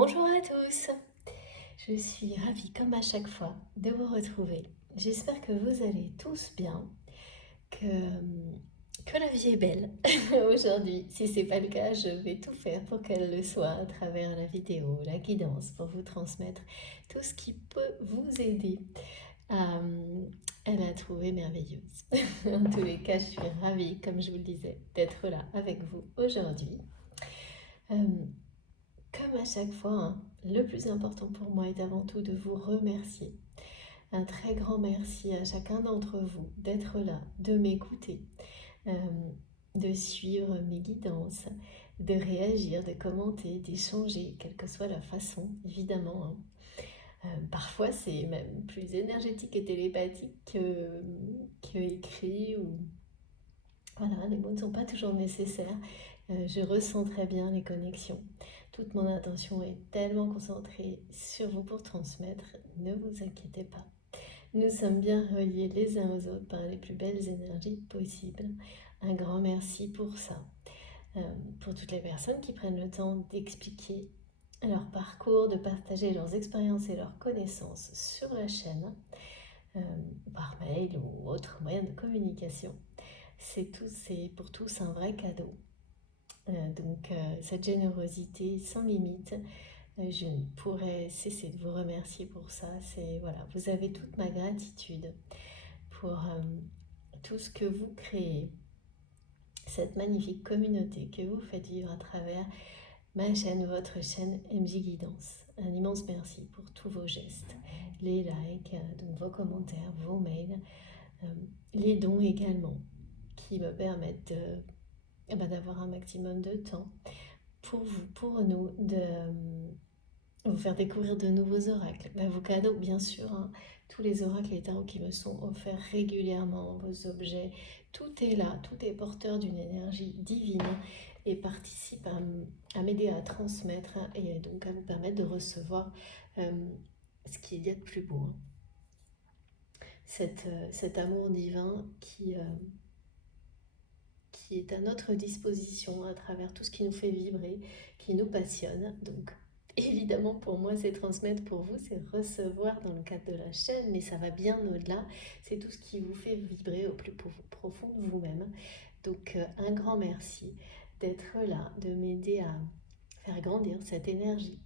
Bonjour à tous, je suis ravie comme à chaque fois de vous retrouver. J'espère que vous allez tous bien, que la vie est belle aujourd'hui. Si ce n'est pas le cas, je vais tout faire pour qu'elle le soit à travers la vidéo, la guidance, pour vous transmettre tout ce qui peut vous aider à, à la trouver merveilleuse. En tous les cas, je suis ravie, comme je vous le disais, d'être là avec vous aujourd'hui. Euh, Comme à chaque fois, hein, le plus important pour moi est avant tout de vous remercier. Un très grand merci à chacun d'entre vous d'être là, de m'écouter, euh, de suivre mes guidances, de réagir, de commenter, d'échanger, quelle que soit la façon, évidemment, hein. Parfois, c'est même plus énergétique et télépathique que écrit ou voilà, les mots ne sont pas toujours nécessaires. Je ressens très bien les connexions. Toute mon attention est tellement concentrée sur vous pour transmettre. Ne vous inquiétez pas. Nous sommes bien reliés les uns aux autres par les plus belles énergies possibles. Un grand merci pour ça. Euh, pour toutes les personnes qui prennent le temps d'expliquer leur parcours, de partager leurs expériences et leurs connaissances sur la chaîne, euh, par mail ou autre moyen de communication. C'est pour tous un vrai cadeau. Cette générosité sans limite, je ne pourrais cesser de vous remercier pour ça. Voilà, vous avez toute ma gratitude pour tout ce que vous créez, cette magnifique communauté que vous faites vivre à travers ma chaîne, votre chaîne MJ Guidance. Un immense merci pour tous vos gestes, les likes, donc vos commentaires, vos mails, euh, les dons également, qui me permettent d'avoir un maximum de temps pour vous, pour nous, de vous faire découvrir de nouveaux oracles. Vos cadeaux, bien sûr, hein, tous les oracles et tarots qui me sont offerts régulièrement, vos objets, tout est là, tout est porteur d'une énergie divine et participe à m'aider à transmettre et donc à vous permettre de recevoir ce qu'il y a de plus beau. Hein. Cet amour divin qui est à notre disposition à travers tout ce qui nous fait vibrer, qui nous passionne. Donc, évidemment, pour moi, c'est transmettre, pour vous, c'est recevoir dans le cadre de la chaîne, mais ça va bien au-delà. C'est tout ce qui vous fait vibrer au plus profond de vous-même. Donc, un grand merci d'être là, de m'aider à faire grandir cette énergie,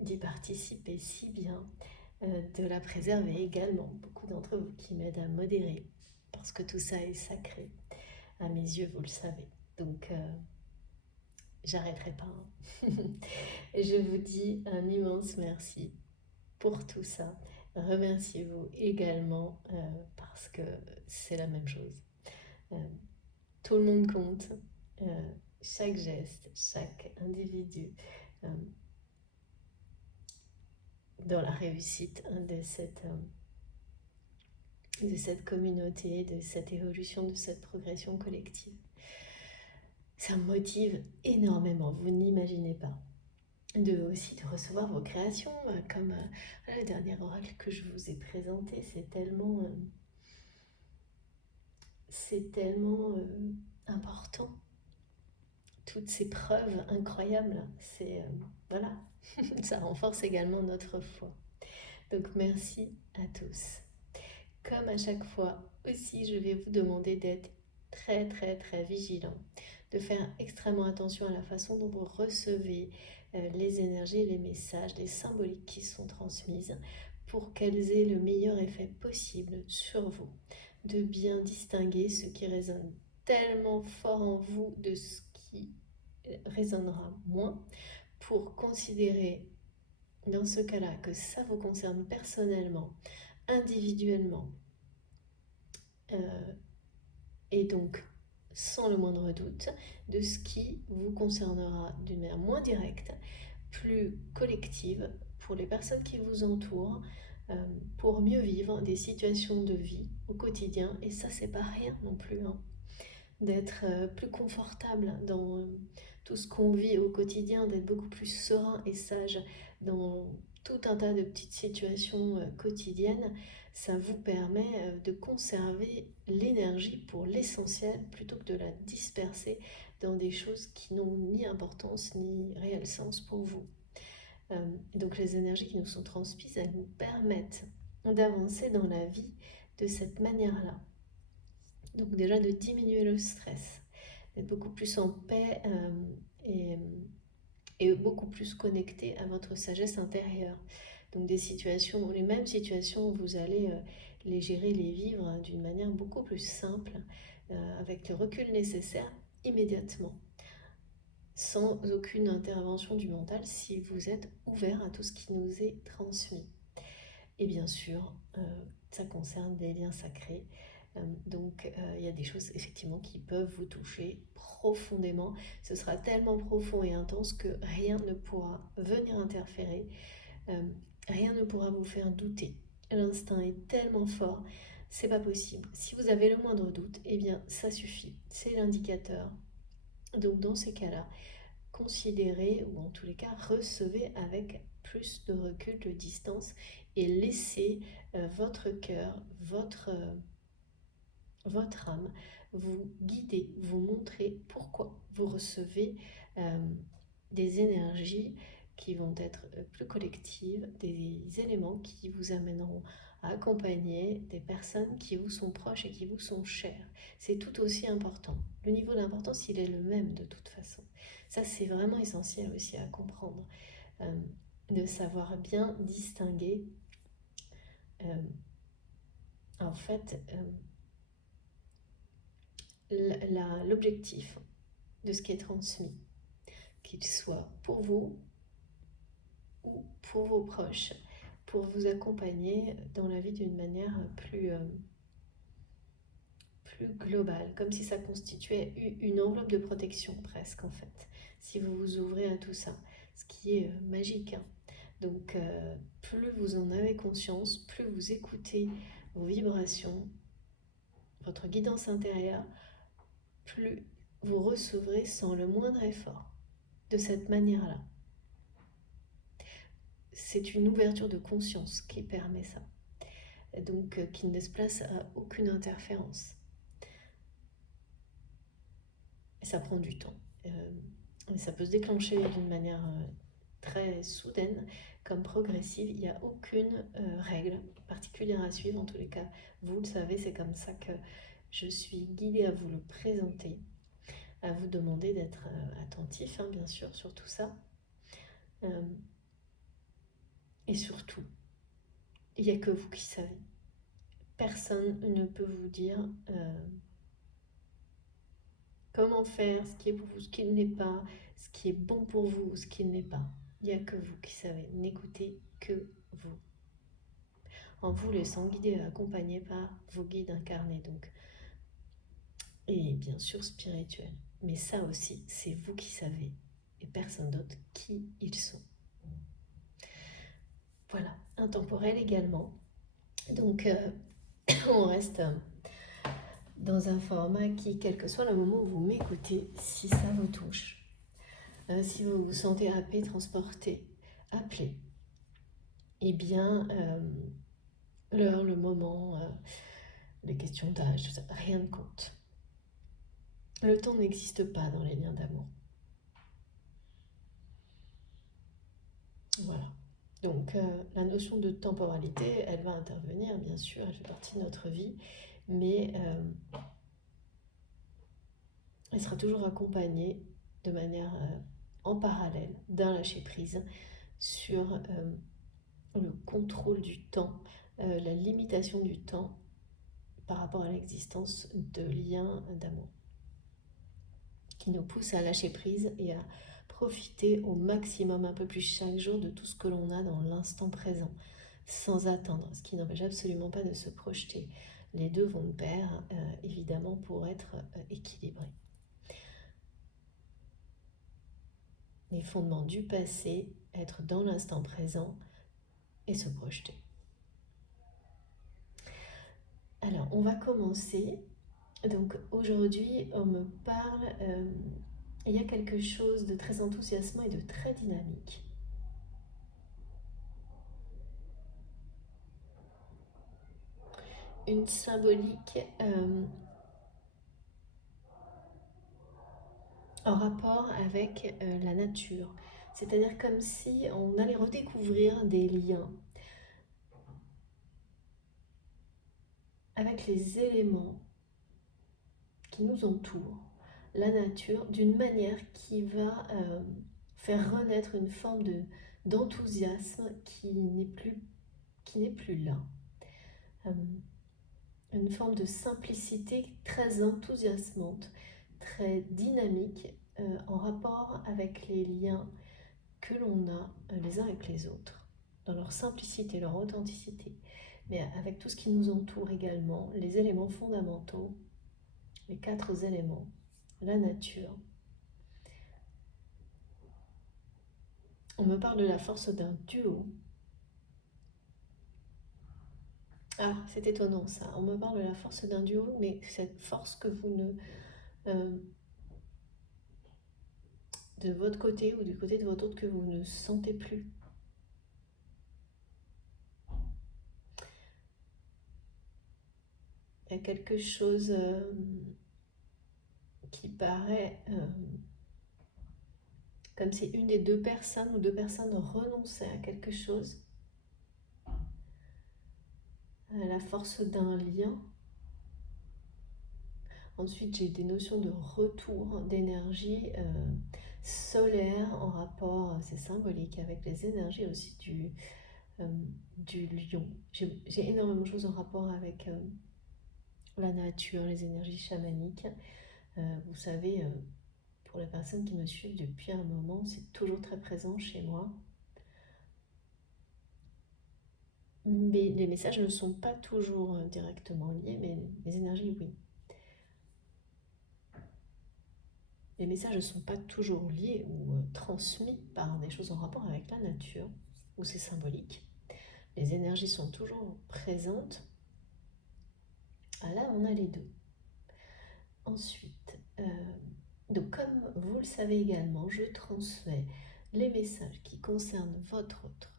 d'y participer si bien, de la préserver également. Beaucoup d'entre vous qui m'aident à modérer, parce que tout ça est sacré à mes yeux, vous le savez. Donc, j'arrêterai pas. Hein. Je vous dis un immense merci pour tout ça. Remerciez-vous également parce que c'est la même chose. Tout le monde compte. Chaque geste, chaque individu dans la réussite de cette communauté, de cette évolution, de cette progression collective. Ça me motive énormément, vous n'imaginez pas. Aussi de recevoir vos créations, comme le dernier oracle que je vous ai présenté, c'est tellement important. Toutes ces preuves incroyables, voilà, ça renforce également notre foi. Donc merci à tous. Comme à chaque fois aussi, je vais vous demander d'être très très très vigilant, de faire extrêmement attention à la façon dont vous recevez les énergies, les messages, les symboliques qui sont transmises pour qu'elles aient le meilleur effet possible sur vous, de bien distinguer ce qui résonne tellement fort en vous de ce qui résonnera moins, pour considérer dans ce cas-là que ça vous concerne personnellement, individuellement, et donc sans le moindre doute de ce qui vous concernera d'une manière moins directe, plus collective pour les personnes qui vous entourent, pour mieux vivre des situations de vie au quotidien. Et ça, c'est pas rien non plus, hein. D'être plus confortable dans tout ce qu'on vit au quotidien, d'être beaucoup plus serein et sage dans tout un tas de petites situations quotidiennes, ça vous permet de conserver l'énergie pour l'essentiel plutôt que de la disperser dans des choses qui n'ont ni importance ni réel sens pour vous. Donc les énergies qui nous sont transmises, elles nous permettent d'avancer dans la vie de cette manière-là. Donc déjà de diminuer le stress, d'être beaucoup plus en paix et, et beaucoup plus connecté à votre sagesse intérieure. Donc des situations, les mêmes situations, vous allez les gérer, les vivre d'une manière beaucoup plus simple, avec le recul nécessaire immédiatement, sans aucune intervention du mental si vous êtes ouvert à tout ce qui nous est transmis. Et bien sûr, ça concerne des liens sacrés. Donc il y a des choses effectivement qui peuvent vous toucher profondément. Ce sera tellement profond et intense que rien ne pourra venir interférer. Rien ne pourra vous faire douter. L'instinct est tellement fort, c'est pas possible. Si vous avez le moindre doute, eh bien ça suffit. C'est l'indicateur. Donc dans ces cas-là, considérez, ou en tous les cas, recevez avec plus de recul, de distance, et laissez votre cœur, votre âme vous guider, vous montrer pourquoi vous recevez des énergies qui vont être plus collectives, des éléments qui vous amèneront à accompagner des personnes qui vous sont proches et qui vous sont chères. C'est tout aussi important. Le niveau d'importance, il est le même de toute façon. Ça, c'est vraiment essentiel aussi à comprendre, de savoir bien distinguer en fait l'objectif de ce qui est transmis, qu'il soit pour vous ou pour vos proches, pour vous accompagner dans la vie d'une manière plus globale, comme si ça constituait une enveloppe de protection presque en fait, si vous vous ouvrez à tout ça, ce qui est magique. Donc plus vous en avez conscience, plus vous écoutez vos vibrations, votre guidance intérieure, plus vous recevrez sans le moindre effort de cette manière-là. C'est une ouverture de conscience qui permet ça, donc qui ne laisse place à aucune interférence. Et ça prend du temps. Et ça peut se déclencher d'une manière très soudaine, comme progressive. Il n'y a aucune règle particulière à suivre. En tous les cas, vous le savez, c'est comme ça que je suis guidée à vous le présenter, à vous demander d'être attentif, hein, bien sûr, sur tout ça. Et surtout, il n'y a que vous qui savez. Personne ne peut vous dire comment faire, ce qui est pour vous, ce qui ne l'est pas, ce qui est bon pour vous ou ce qui ne l'est pas. Il n'y a que vous qui savez. N'écoutez que vous. En vous laissant guider et accompagner par vos guides incarnés, donc. Et bien sûr spirituels. Mais ça aussi, c'est vous qui savez. Et personne d'autre qui ils sont. Voilà, intemporel également. Donc, on reste dans un format qui, quel que soit le moment où vous m'écoutez, si ça vous touche, si vous vous sentez happé, transporté, appelé, eh bien, l'heure, le moment, les questions d'âge, tout ça, rien ne compte. Le temps n'existe pas dans les liens d'amour. Voilà. Donc, la notion de temporalité, elle va intervenir, bien sûr, elle fait partie de notre vie, mais elle sera toujours accompagnée de manière en parallèle d'un lâcher-prise sur le contrôle du temps, la limitation du temps par rapport à l'existence de liens d'amour qui nous poussent à lâcher prise et à profiter au maximum un peu plus chaque jour de tout ce que l'on a dans l'instant présent, sans attendre, ce qui n'empêche absolument pas de se projeter. Les deux vont de pair, évidemment, pour être équilibrés. Les fondements du passé, être dans l'instant présent et se projeter. Alors, on va commencer. Donc, aujourd'hui, on me parle, il y a quelque chose de très enthousiasmant et de très dynamique. Une symbolique en rapport avec la nature. C'est-à-dire comme si on allait redécouvrir des liens avec les éléments qui nous entourent, la nature, d'une manière qui va faire renaître une forme d'enthousiasme qui n'est plus là. Euh, une forme de simplicité très enthousiasmante, très dynamique, en rapport avec les liens que l'on a les uns avec les autres, dans leur simplicité, leur authenticité, mais avec tout ce qui nous entoure également, les éléments fondamentaux, les 4 éléments, la nature. On me parle de la force d'un duo. Ah, c'est étonnant ça. On me parle de la force d'un duo, mais cette force que vous ne... de votre côté ou du côté de votre autre que vous ne sentez plus. Il y a quelque chose qui paraît comme si une des 2 personnes ou 2 personnes renonçaient à quelque chose, à la force d'un lien. Ensuite, j'ai des notions de retour d'énergie solaire en rapport, c'est symbolique, avec les énergies aussi du lion. J'ai énormément de choses en rapport avec la nature, les énergies chamaniques. Vous savez, pour les personnes qui me suivent depuis un moment, c'est toujours très présent chez moi. Mais les messages ne sont pas toujours directement liés, mais les énergies, oui. Les messages ne sont pas toujours liés ou transmis par des choses en rapport avec la nature, où c'est symbolique. Les énergies sont toujours présentes. Ah là, on a les 2. Ensuite, donc comme vous le savez également, je transmets les messages qui concernent votre autre,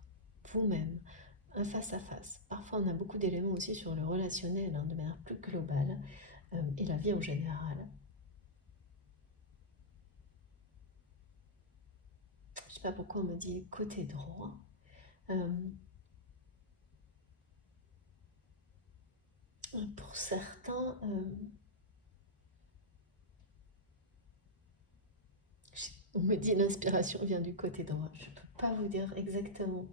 vous-même, un face-à-face. Parfois, on a beaucoup d'éléments aussi sur le relationnel, de manière plus globale, et la vie en général. Je ne sais pas pourquoi on me dit côté droit. Pour certains, on me dit l'inspiration vient du côté droit. Je ne peux pas vous dire exactement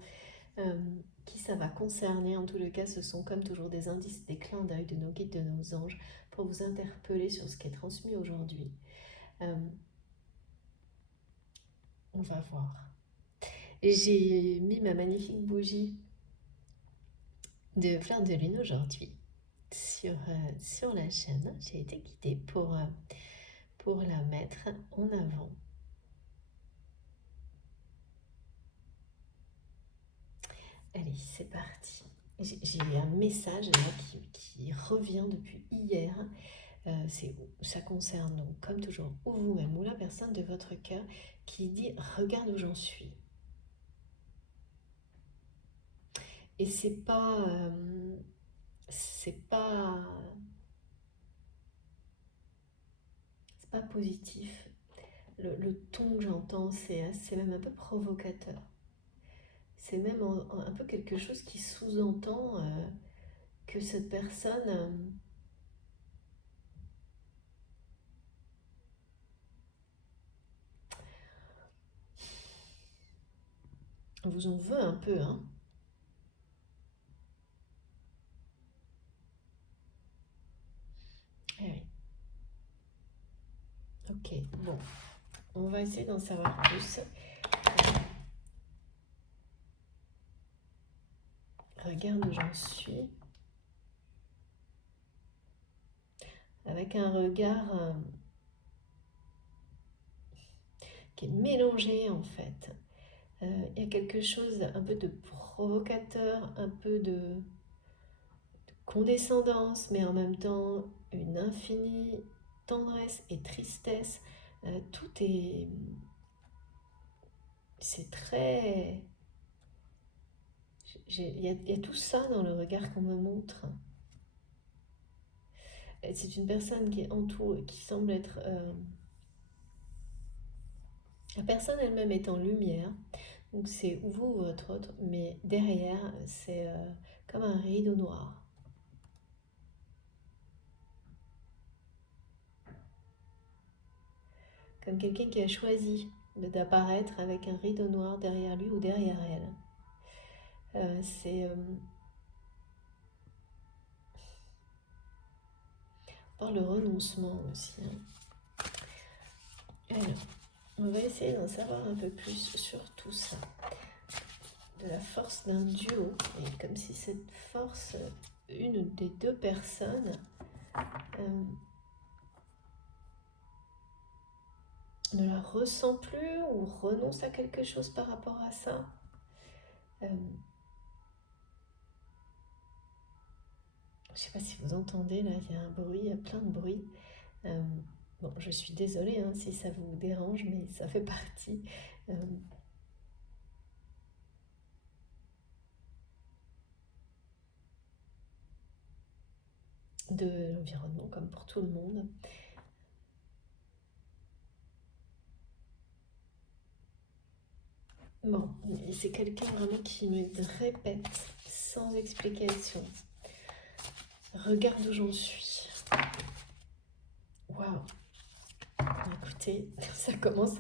qui ça va concerner. En tout le cas, ce sont comme toujours des indices, des clins d'œil de nos guides, de nos anges, pour vous interpeller sur ce qui est transmis aujourd'hui. On va voir. J'ai mis ma magnifique bougie de fleur de lune aujourd'hui sur la chaîne. J'ai été guidée pour la mettre en avant. Allez, c'est parti. J'ai un message là qui revient depuis hier. Ça concerne donc, comme toujours, ou vous-même ou la personne de votre cœur qui dit « Regarde où j'en suis ». Et c'est pas positif. Le ton que j'entends, c'est même un peu provocateur. C'est même un peu quelque chose qui sous-entend que cette personne vous en veut un peu, hein. Eh oui. Ok, bon, on va essayer d'en savoir plus. Regarde où j'en suis. Avec un regard qui est mélangé en fait. Il y a quelque chose un peu de provocateur, un peu de condescendance, mais en même temps une infinie tendresse et tristesse. Tout est... C'est très... Il y a tout ça dans le regard qu'on me montre. C'est une personne qui est entourée, qui semble être La personne elle-même est en lumière, donc c'est vous ou votre autre, mais derrière, c'est comme un rideau noir. Comme quelqu'un qui a choisi d'apparaître avec un rideau noir derrière lui ou derrière elle. C'est par le renoncement aussi. Alors, on va essayer d'en savoir un peu plus sur tout ça. De la force d'un duo, et comme si cette force, une des deux personnes, ne la ressent plus ou renonce à quelque chose par rapport à ça. Je ne sais pas si vous entendez, là, il y a un bruit, il y a plein de bruit. Bon, je suis désolée hein, si ça vous dérange, mais ça fait partie de l'environnement, comme pour tout le monde. Bon, c'est quelqu'un vraiment qui me répète sans explication. Regarde où j'en suis. Waouh. Écoutez, ça commence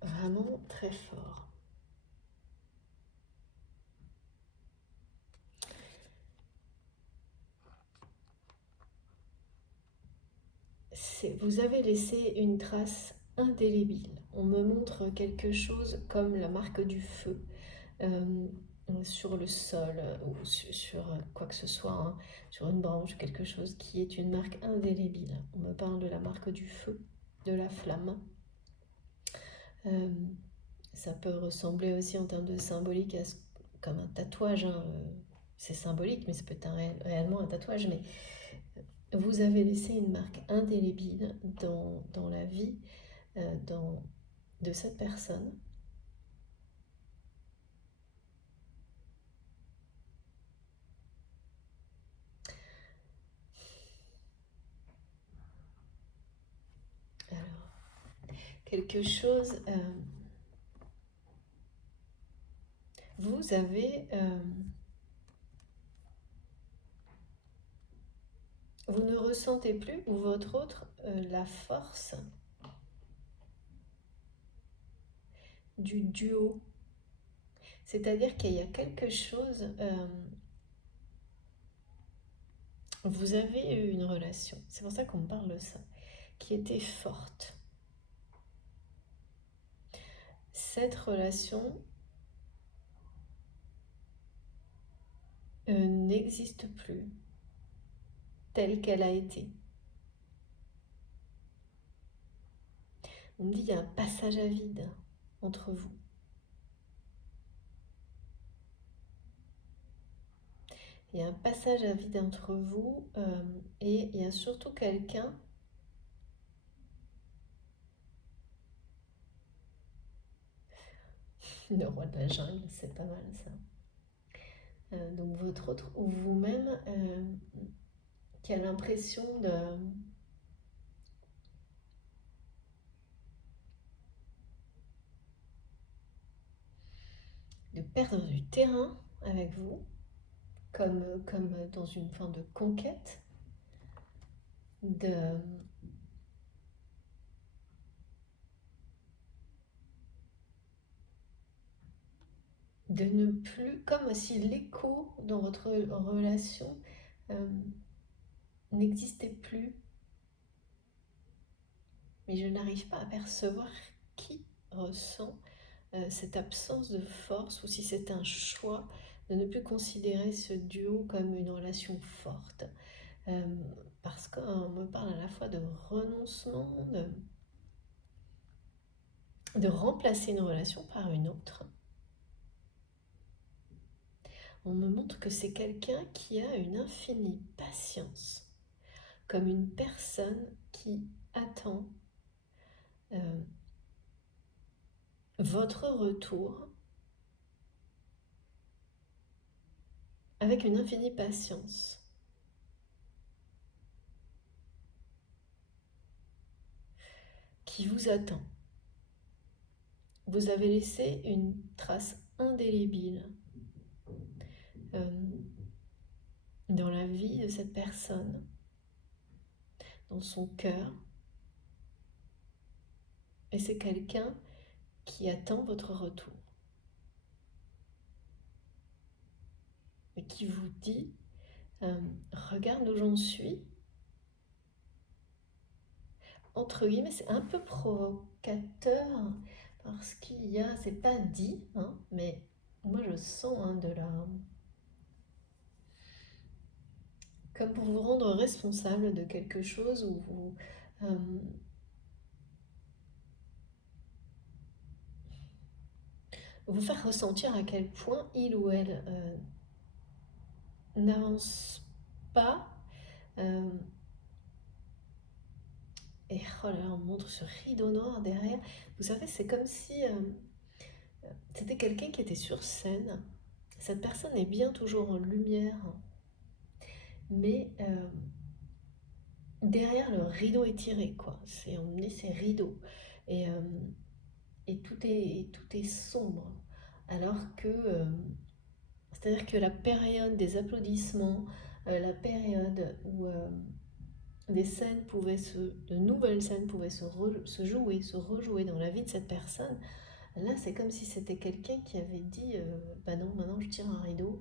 vraiment très fort. Vous avez laissé une trace indélébile. On me montre quelque chose comme la marque du feu sur le sol ou sur quoi que ce soit, hein, sur une branche, quelque chose qui est une marque indélébile. On me parle de la marque du feu, de la flamme. Ça peut ressembler aussi en termes de symbolique comme un tatouage. Hein. C'est symbolique, mais ça peut être réellement un tatouage. Mais vous avez laissé une marque indélébile dans la vie de cette personne. Alors, quelque chose... vous avez... vous ne ressentez plus, ou votre autre, la force du duo. C'est-à-dire qu'il y a quelque chose... vous avez eu une relation, c'est pour ça qu'on me parle de ça, qui était forte. Cette relation n'existe plus telle qu'elle a été. On me dit qu'il y a un passage à vide entre vous. Il y a un passage à vide entre vous et il y a surtout quelqu'un le roi de la jungle, c'est pas mal ça. Donc votre autre ou vous-même qui a l'impression de perdre du terrain avec vous, comme dans une forme de conquête, de ne plus, comme si l'écho dans votre relation n'existait plus. Mais je n'arrive pas à percevoir qui ressent cette absence de force ou si c'est un choix de ne plus considérer ce duo comme une relation forte. Parce qu'on me parle à la fois de renoncement, de remplacer une relation par une autre. On me montre que c'est quelqu'un qui a une infinie patience, comme une personne qui attend votre retour avec une infinie patience. Qui vous attend. vous avez laissé une trace indélébile euh, dans la vie de cette personne, dans son cœur. Et c'est quelqu'un qui attend votre retour et qui vous dit regarde où j'en suis. Entre guillemets, c'est un peu provocateur parce qu'il y a, c'est pas dit, hein, mais moi je sens de la. Comme pour vous rendre responsable de quelque chose ou vous faire ressentir à quel point il ou elle n'avance pas. euh, et oh là là, on montre ce rideau noir derrière. Vous savez, c'est comme si c'était quelqu'un qui était sur scène. Cette personne est bien toujours en lumière, mais derrière le rideau est tiré, quoi. C'est, on dit c'est rideau. Et, euh, et tout est sombre. Alors que, c'est-à-dire que la période des applaudissements, la période où des scènes pouvaient de nouvelles scènes pouvaient se jouer, se rejouer dans la vie de cette personne, là c'est comme si c'était quelqu'un qui avait dit bah non, maintenant je tire un rideau.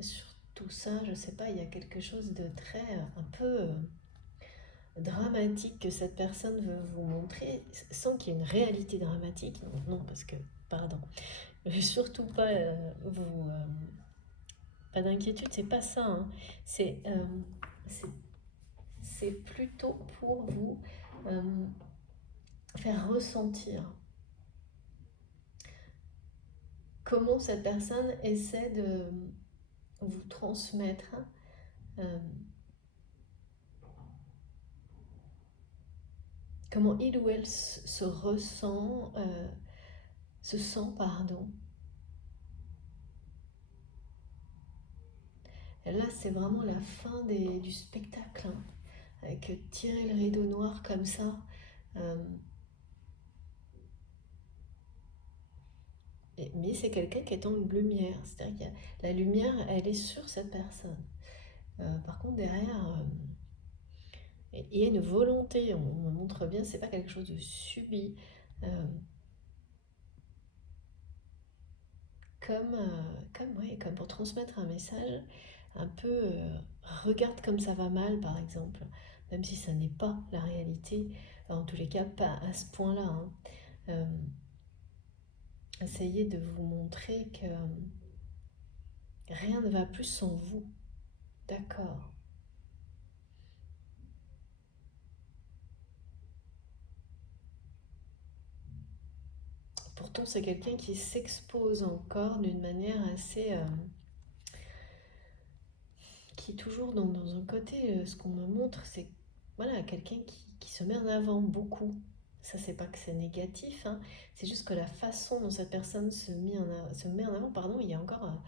Sur tout ça, je sais pas, il y a quelque chose de très, un peu dramatique que cette personne veut vous montrer, sans qu'il y ait une réalité dramatique. Non, non, parce que, pardon, surtout pas vous. Pas d'inquiétude, c'est pas ça, hein. C'est c'est c'est plutôt pour vous euh, faire ressentir comment cette personne essaie de vous transmettre euh, comment il ou elle se ressent, se sent, pardon. Et là, c'est vraiment la fin du spectacle, hein, avec tirer le rideau noir comme ça. euh, mais c'est quelqu'un qui est en lumière, c'est-à-dire que la lumière, elle est sur cette personne. Par contre, derrière, il y a une volonté, on me montre bien, c'est pas quelque chose de subi. euh, comme pour transmettre un message un peu regarde comme ça va mal, par exemple, même si ça n'est pas la réalité, en tous les cas pas à ce point-là, hein. Euh, Essayez de vous montrer que rien ne va plus sans vous, d'accord. Pourtant c'est quelqu'un qui s'expose encore d'une manière assez qui est toujours dans un côté, ce qu'on me montre, c'est voilà, quelqu'un qui se met en avant beaucoup. Ça, c'est pas que c'est négatif, hein, c'est juste que la façon dont cette personne se met en avant, pardon, il y a encore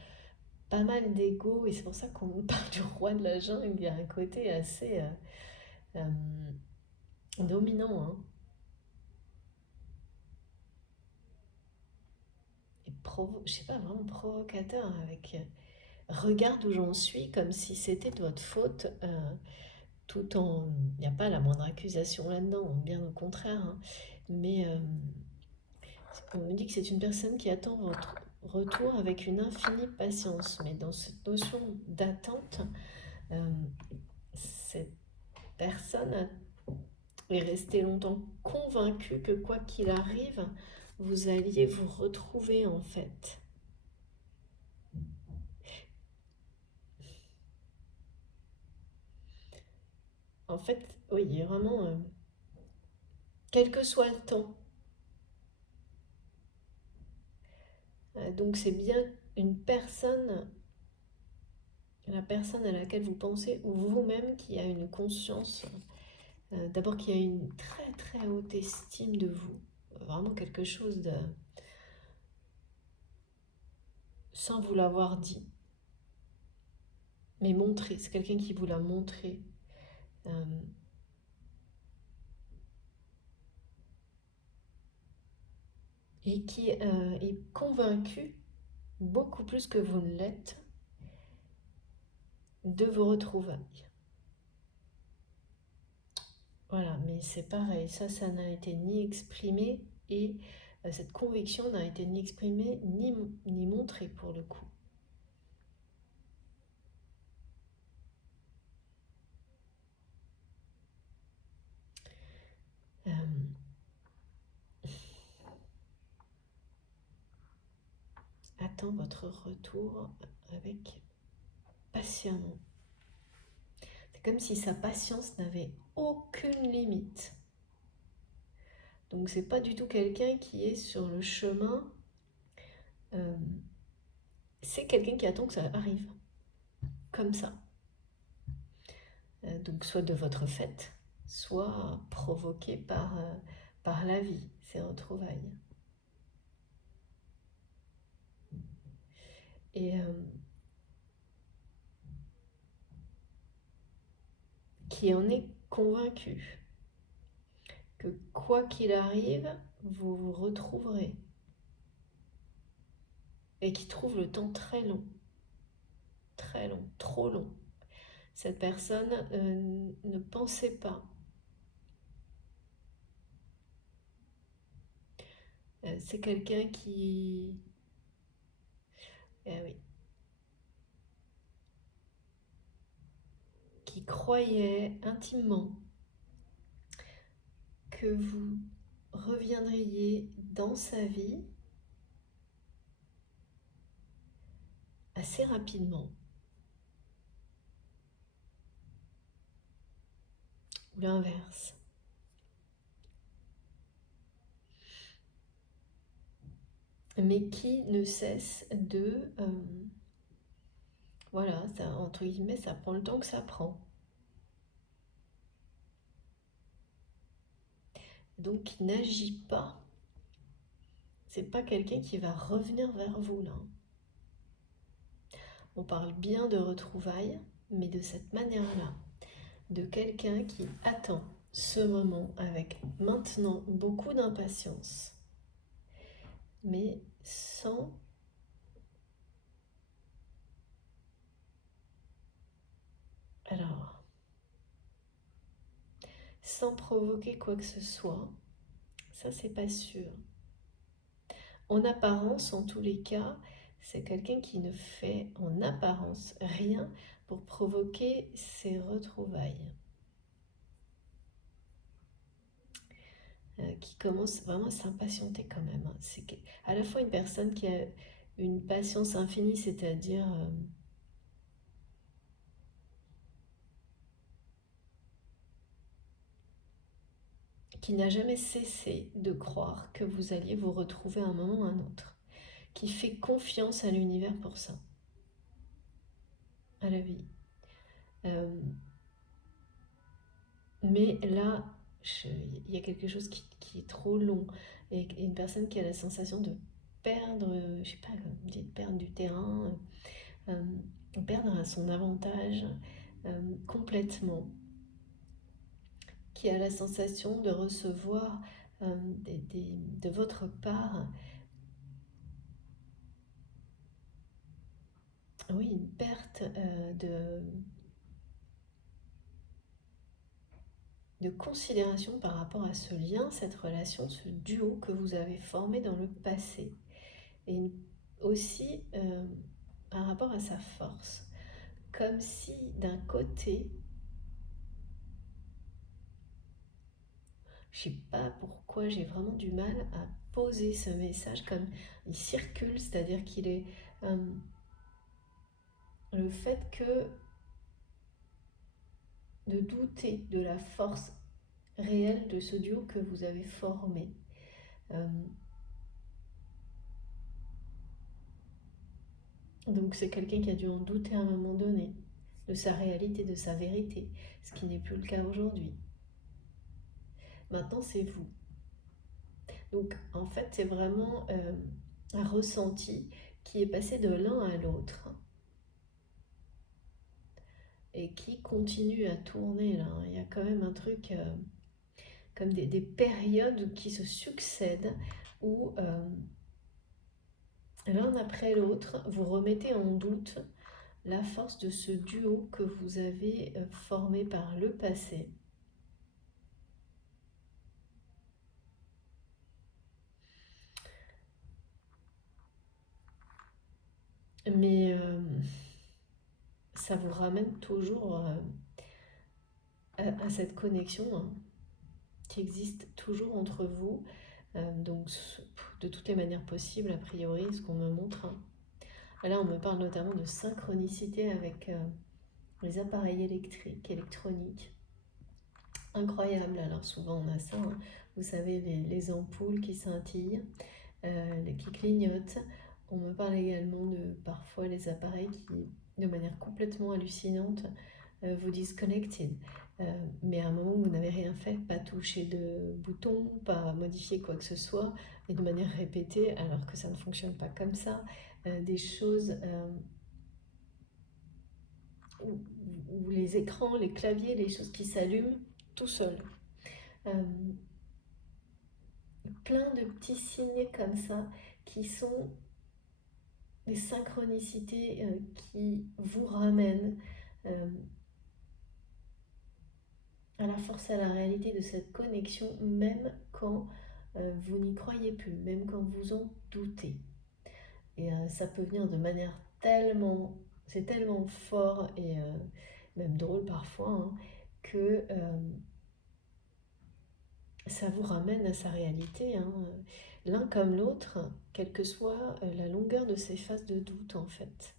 pas mal d'ego, et c'est pour ça qu'on parle du roi de la jungle, il y a un côté assez dominant, hein, et je sais pas, vraiment provocateur, avec regarde où j'en suis, comme si c'était de votre faute. Tout en. Il n'y a pas la moindre accusation là-dedans, bien au contraire, hein. Mais on me dit que c'est une personne qui attend votre retour avec une infinie patience. Mais dans cette notion d'attente, euh, cette personne est restée longtemps convaincue que quoi qu'il arrive, vous alliez vous retrouver en fait. En fait, oui, il y a vraiment, quel que soit le temps. Donc c'est bien une personne, la personne à laquelle vous pensez, ou vous-même qui a une conscience, d'abord qui a une très très haute estime de vous, vraiment quelque chose de, sans vous l'avoir dit, mais montré, c'est quelqu'un qui vous l'a montré. Euh, et qui est convaincu, beaucoup plus que vous ne l'êtes, de vos retrouvailles. Voilà, mais c'est pareil, ça n'a été ni exprimé et cette conviction n'a été ni exprimée ni montrée pour le coup. Euh, attend votre retour avec passionnement. C'est comme si sa patience n'avait aucune limite. Donc c'est pas du tout quelqu'un qui est sur le chemin. C'est quelqu'un qui attend que ça arrive. Comme ça. Donc soit de votre fait, soit provoqué par la vie, ces retrouvailles. Et qui en est convaincu que quoi qu'il arrive, vous vous retrouverez. Et qui trouve le temps très long, trop long. Cette personne ne pensait pas. C'est quelqu'un qui... oui. Qui croyait intimement que vous reviendriez dans sa vie assez rapidement. Ou l'inverse. Mais qui ne cesse de... voilà, ça, entre guillemets, ça prend le temps que ça prend. Donc, qui n'agit pas. C'est pas quelqu'un qui va revenir vers vous, là. On parle bien de retrouvailles, mais de cette manière-là. De quelqu'un qui attend ce moment avec maintenant beaucoup d'impatience, mais sans provoquer quoi que ce soit. Ça, c'est pas sûr. En apparence, en tous les cas, c'est quelqu'un qui ne fait en apparence rien pour provoquer ces retrouvailles. Qui commence vraiment à s'impatienter quand même. C'est à la fois une personne qui a une patience infinie, c'est-à-dire qui n'a jamais cessé de croire que vous alliez vous retrouver à un moment ou à un autre, qui fait confiance à l'univers pour ça, à la vie. Mais là, il y a quelque chose qui est trop long, et une personne qui a la sensation de perdre, je sais pas, comme on dit, perdre du terrain, perdre à son avantage complètement, qui a la sensation de recevoir de votre part, oui, une perte de considération par rapport à ce lien, cette relation, ce duo que vous avez formé dans le passé. Et aussi par rapport à sa force. Comme si d'un côté, je ne sais pas pourquoi j'ai vraiment du mal à poser ce message comme il circule, c'est-à-dire qu'il est le fait que de douter de la force réelle de ce duo que vous avez formé. Donc c'est quelqu'un qui a dû en douter à un moment donné de sa réalité, de sa vérité, ce qui n'est plus le cas aujourd'hui. Maintenant, c'est vous. Donc en fait, c'est vraiment un ressenti qui est passé de l'un à l'autre et qui continue à tourner là. Il y a quand même un truc comme des périodes qui se succèdent où l'un après l'autre, vous remettez en doute la force de ce duo que vous avez formé par le passé. Mais ça vous ramène toujours à cette connexion, hein, qui existe toujours entre vous. Donc de toutes les manières possibles, a priori, ce qu'on me montre. Hein. Là, on me parle notamment de synchronicité avec les appareils électriques, électroniques. Incroyable, alors souvent on a ça, hein. Vous savez, les ampoules qui scintillent, qui clignotent. On me parle également de parfois les appareils qui, de manière complètement hallucinante, vous disent connected. Mais à un moment où vous n'avez rien fait, pas touché de bouton, pas modifié quoi que ce soit, et de manière répétée, alors que ça ne fonctionne pas comme ça. Des choses où les écrans, les claviers, les choses qui s'allument tout seuls. Plein de petits signes comme ça qui sont des synchronicités qui vous ramènent à la force, à la réalité de cette connexion, même quand vous n'y croyez plus, même quand vous en doutez. Et ça peut venir de manière tellement, c'est tellement fort et même drôle parfois, hein, que ça vous ramène à sa réalité, hein. L'un comme l'autre, quelle que soit la longueur de ces phases de doute en fait.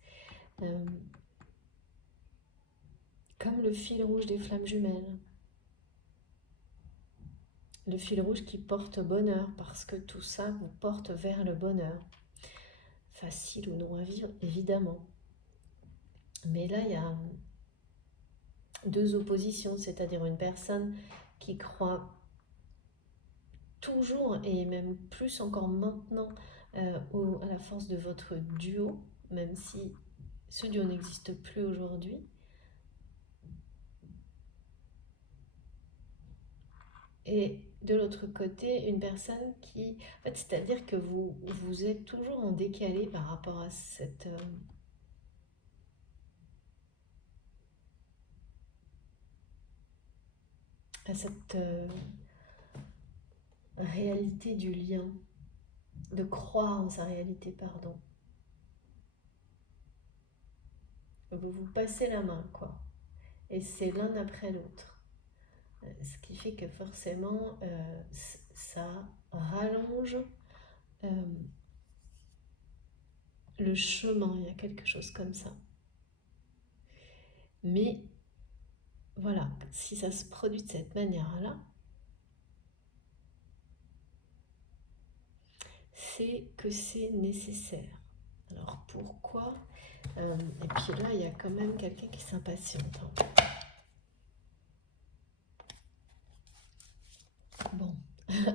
Comme le fil rouge des flammes jumelles. Le fil rouge qui porte bonheur, parce que tout ça vous porte vers le bonheur. Facile ou non à vivre, évidemment. Mais là, il y a deux oppositions, c'est-à-dire une personne qui croit toujours, et même plus encore maintenant, à la force de votre duo, même si ce duo n'existe plus aujourd'hui. Et de l'autre côté, une personne qui... En fait, c'est-à-dire que vous êtes toujours en décalé par rapport à cette réalité du lien, de croire en sa réalité, pardon. Vous vous passez la main, quoi. Et c'est l'un après l'autre. Ce qui fait que forcément, ça rallonge le chemin, il y a quelque chose comme ça. Mais voilà, si ça se produit de cette manière-là, c'est que c'est nécessaire. Alors pourquoi et puis là, il y a quand même quelqu'un qui s'impatiente. Hein. Bon,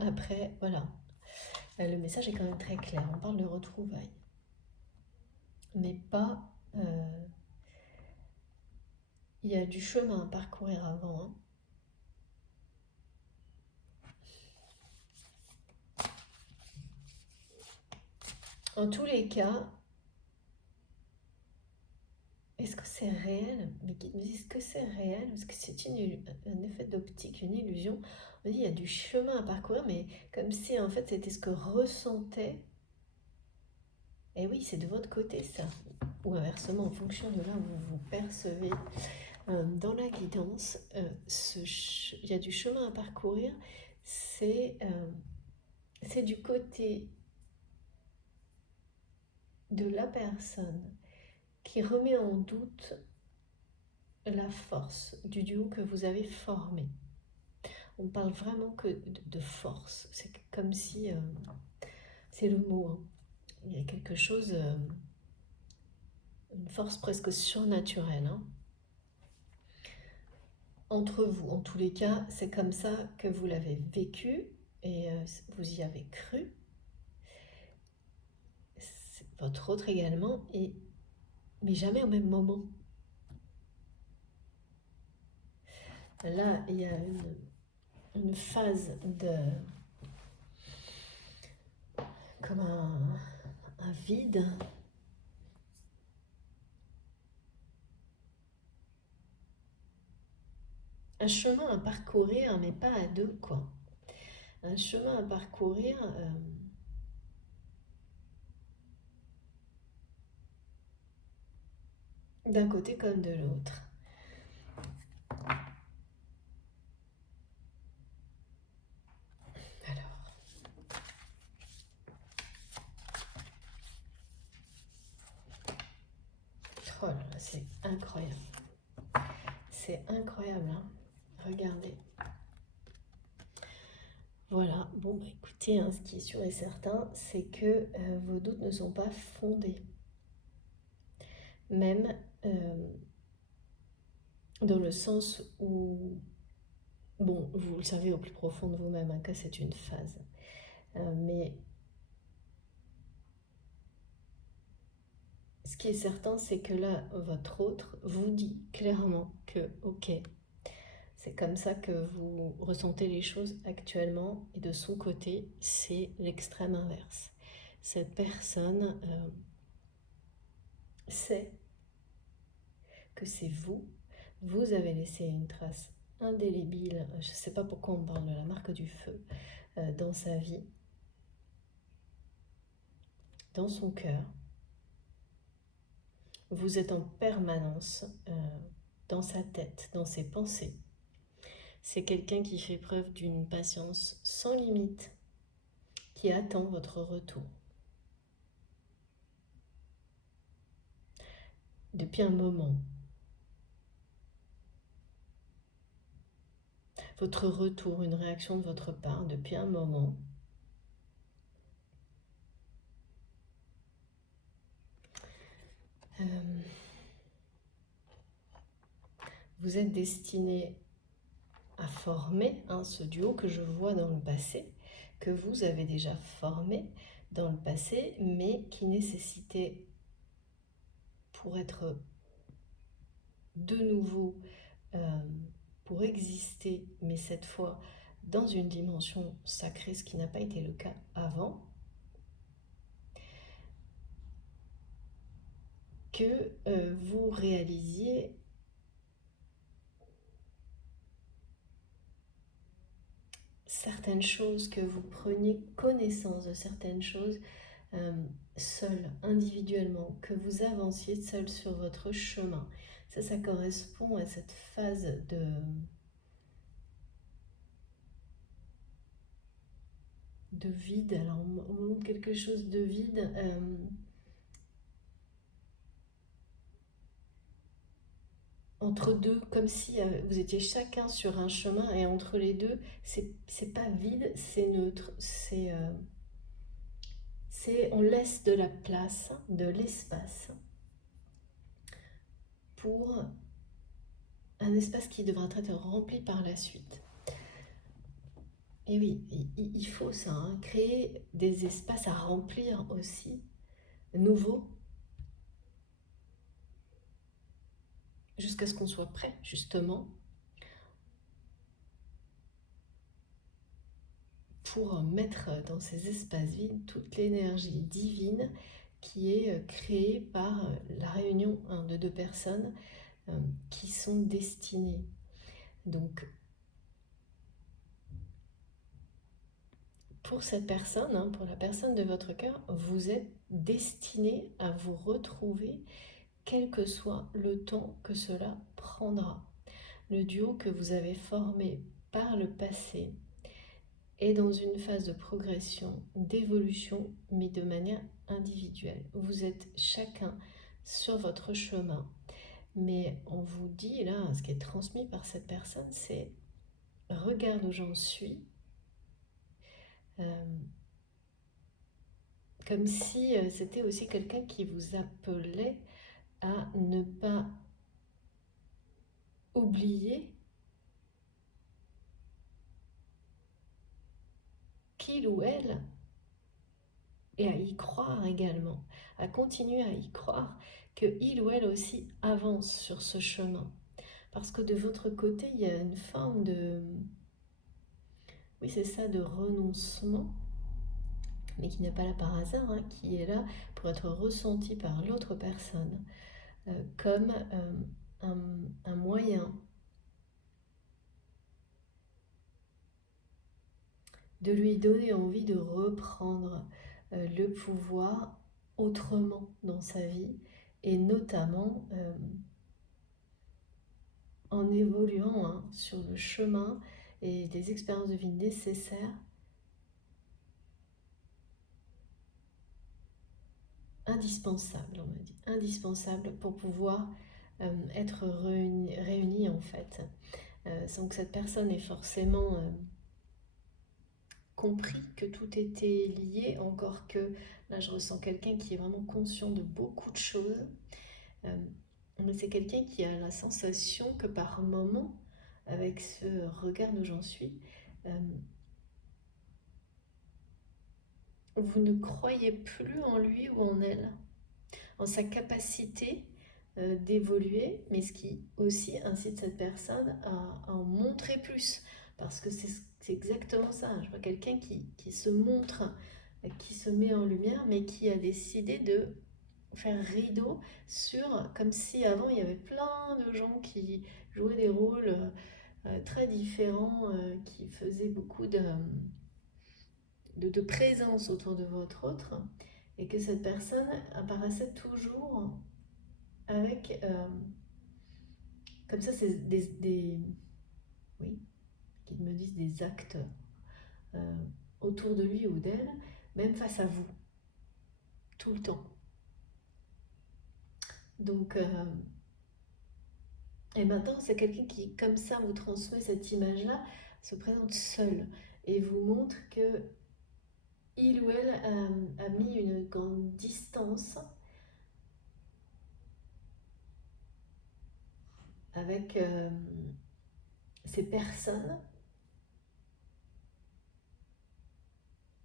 après, voilà. Le message est quand même très clair. On parle de retrouvailles. Mais pas... il y a du chemin à parcourir avant. Hein. En tous les cas, est-ce que c'est réel? Mais est-ce que c'est réel? Est-ce que c'est un effet d'optique, une illusion? On dit il y a du chemin à parcourir, mais comme si en fait c'était ce que ressentait. Et oui, c'est de votre côté ça. Ou inversement, en fonction de là où vous vous percevez dans la guidance, il y a du chemin à parcourir. C'est du côté de la personne qui remet en doute la force du duo que vous avez formé. On parle vraiment que de force. C'est comme si, c'est le mot, hein. Il y a quelque chose, une force presque surnaturelle, hein. Entre vous, en tous les cas, c'est comme ça que vous l'avez vécu et vous y avez cru. C'est votre autre également, mais jamais au même moment. Là, il y a une phase comme un vide. Un chemin à parcourir, mais pas à deux, quoi. Un chemin à parcourir d'un côté comme de l'autre. Alors, oh là là, c'est incroyable. C'est incroyable, hein. Regardez. Voilà, bon, bah, écoutez, hein, ce qui est sûr et certain, c'est que vos doutes ne sont pas fondés. Même dans le sens où, bon, vous le savez au plus profond de vous-même, hein, que c'est une phase. Mais ce qui est certain, c'est que là, votre autre vous dit clairement que, ok, c'est comme ça que vous ressentez les choses actuellement, et de son côté, c'est l'extrême inverse. Cette personne sait que c'est vous, vous avez laissé une trace indélébile, je ne sais pas pourquoi on parle de la marque du feu, dans sa vie, dans son cœur. Vous êtes en permanence dans sa tête, dans ses pensées. C'est quelqu'un qui fait preuve d'une patience sans limite, qui attend votre retour. Depuis un moment. Votre retour, une réaction de votre part depuis un moment. Vous êtes destiné à former ce duo que je vois dans le passé, que vous avez déjà formé dans le passé, mais qui nécessitait, pour être de nouveau, pour exister, mais cette fois dans une dimension sacrée, ce qui n'a pas été le cas avant, que vous réalisiez certaines choses, que vous preniez connaissance de certaines choses seul, individuellement, que vous avanciez seul sur votre chemin. Ça correspond à cette phase de vide. Alors on montre quelque chose de vide. Entre deux, comme si vous étiez chacun sur un chemin, et entre les deux, c'est pas vide, c'est neutre, on laisse de la place, de l'espace pour un espace qui devra être rempli par la suite. Et oui, il faut ça, hein, créer des espaces à remplir aussi, nouveaux, jusqu'à ce qu'on soit prêt, justement, pour mettre dans ces espaces vides toute l'énergie divine qui est créée par la réunion de deux personnes qui sont destinées. Donc, pour cette personne, hein, pour la personne de votre cœur, vous êtes destiné à vous retrouver, quel que soit le temps que cela prendra. Le duo que vous avez formé par le passé est dans une phase de progression, d'évolution, mais de manière individuelle. Vous êtes chacun sur votre chemin, mais on vous dit là, ce qui est transmis par cette personne, c'est « regarde où j'en suis ». Comme si c'était aussi quelqu'un qui vous appelait à ne pas oublier qu'il ou elle, et à y croire également, à continuer à y croire qu'il ou elle aussi avance sur ce chemin. Parce que de votre côté, il y a une forme de, oui c'est ça, de renoncement mais qui n'est pas là par hasard, hein, qui est là pour être ressenti par l'autre personne comme un moyen de lui donner envie de reprendre le pouvoir autrement dans sa vie, et notamment en évoluant sur le chemin et des expériences de vie nécessaires, indispensables, on m'a dit, indispensables pour pouvoir être réunis en fait, sans que cette personne ait forcément compris que tout était lié, encore que là je ressens quelqu'un qui est vraiment conscient de beaucoup de choses, mais c'est quelqu'un qui a la sensation que par moment, avec ce regard d'où j'en suis, vous ne croyez plus en lui ou en elle, en sa capacité d'évoluer, mais ce qui aussi incite cette personne à en montrer plus, parce que c'est exactement ça. Je vois quelqu'un qui se montre, qui se met en lumière, mais qui a décidé de faire rideau sur, comme si avant il y avait plein de gens qui jouaient des rôles très différents, qui faisaient beaucoup de présence autour de votre autre, et que cette personne apparaissait toujours avec, comme ça, c'est oui, qu'ils me disent des actes euh, autour de lui ou d'elle, même face à vous, tout le temps. Donc, et maintenant, c'est quelqu'un qui, comme ça, vous transmet cette image-là, se présente seul et vous montre que il ou elle a mis une grande distance avec ces personnes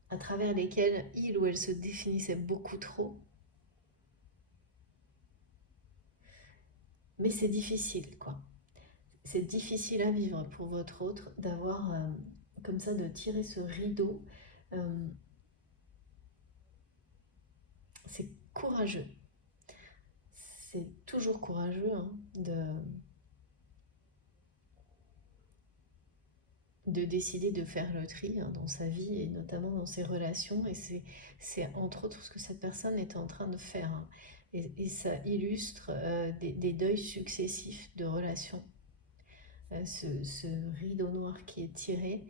à travers lesquelles il ou elle se définissait beaucoup trop. Mais c'est difficile, quoi. C'est difficile à vivre pour votre autre d'avoir, comme ça, de tirer ce rideau. C'est courageux. C'est toujours courageux de décider de faire le tri dans sa vie et notamment dans ses relations. Et c'est entre autres ce que cette personne est en train de faire. Et ça illustre des deuils successifs de relations. Ce rideau noir qui est tiré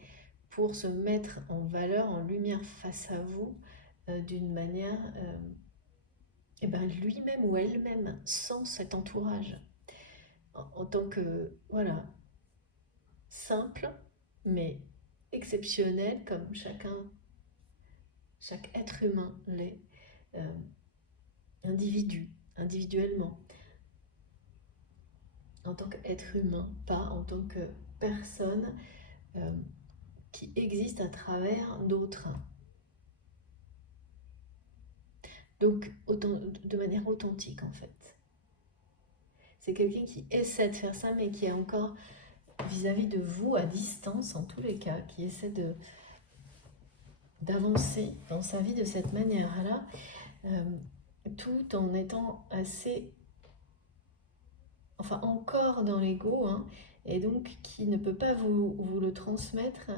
pour se mettre en valeur, en lumière face à vous d'une manière, et ben lui-même ou elle-même, sans cet entourage. En tant que, voilà, simple, mais exceptionnel, comme chaque être humain l'est, individuellement, en tant qu'être humain, pas en tant que personne qui existe à travers d'autres. Donc, de manière authentique, en fait. C'est quelqu'un qui essaie de faire ça, mais qui est encore vis-à-vis de vous, à distance, en tous les cas, qui essaie d'avancer dans sa vie de cette manière-là, tout en étant assez, enfin encore dans l'ego, et donc qui ne peut pas vous le transmettre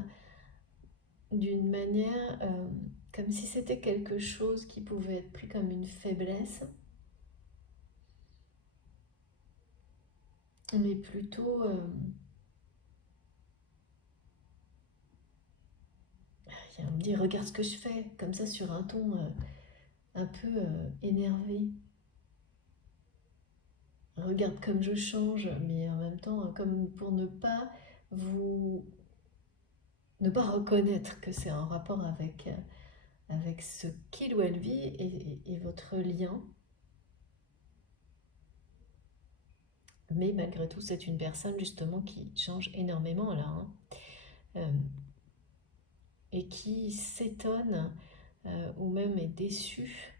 d'une manière comme si c'était quelque chose qui pouvait être pris comme une faiblesse, mais plutôt il me dit regarde ce que je fais, comme ça sur un ton un peu énervé. Regarde comme je change, mais en même temps comme pour ne pas reconnaître que c'est en rapport avec ce qu'il ou elle vit et votre lien. Mais malgré tout, c'est une personne justement qui change énormément là, et qui s'étonne ou même est déçue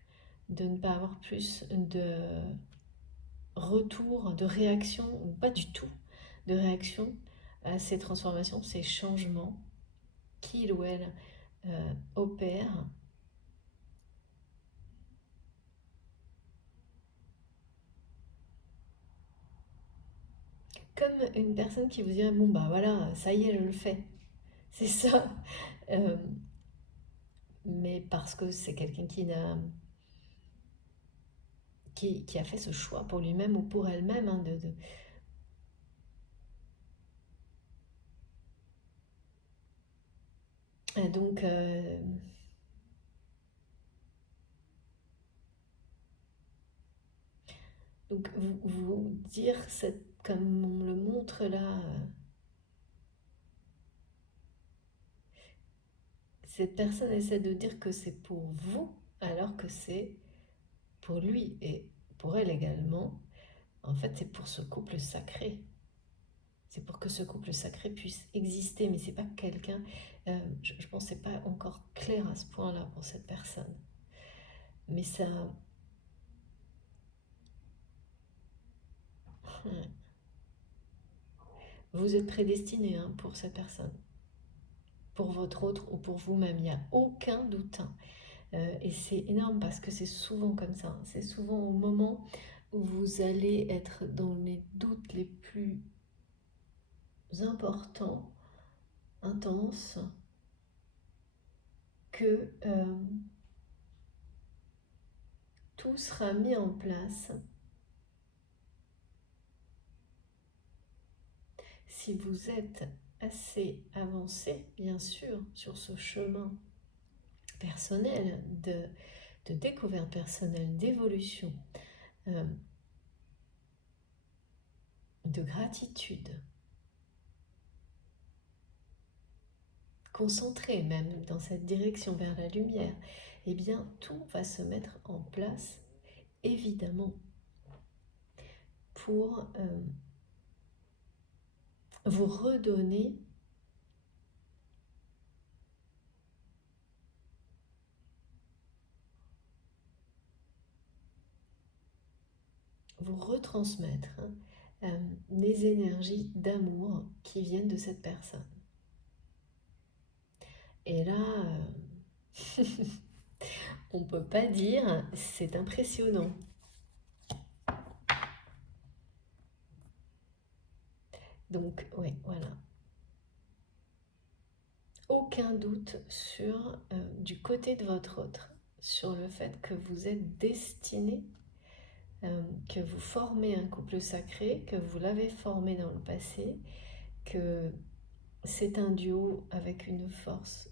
de ne pas avoir plus de retour, de réaction, ou pas du tout de réaction à ces transformations, ces changements qu'il ou elle opère comme une personne qui vous dirait, bon bah voilà, ça y est, je le fais. C'est ça. Euh, mais parce que c'est quelqu'un qui a fait ce choix pour lui-même ou pour elle-même, hein, donc, donc vous dire, comme on me le montre là, cette personne essaie de dire que c'est pour vous, alors que c'est pour lui et pour elle également. En fait, c'est pour ce couple sacré. C'est pour que ce couple sacré puisse exister, mais c'est pas quelqu'un. Je pense que c'est pas encore clair à ce point-là pour cette personne. Mais ça, vous êtes prédestiné, hein, pour cette personne, pour votre autre ou pour vous-même. Il n'y a aucun doute, hein. Et c'est énorme parce que c'est souvent comme ça, hein. C'est souvent au moment où vous allez être dans les doutes les plus importants, intenses, que tout sera mis en place si vous êtes assez avancé, bien sûr, sur ce chemin personnel, de découverte personnelle, d'évolution, euh, de gratitude, concentré même dans cette direction vers la lumière, eh bien tout va se mettre en place, évidemment, pour vous redonner vous retransmettre, hein, les énergies d'amour qui viennent de cette personne. Et là, on ne peut pas dire, c'est impressionnant. Donc, oui, voilà. Aucun doute sur, du côté de votre autre, sur le fait que vous êtes destiné, que vous formez un couple sacré, que vous l'avez formé dans le passé, que c'est un duo avec une force,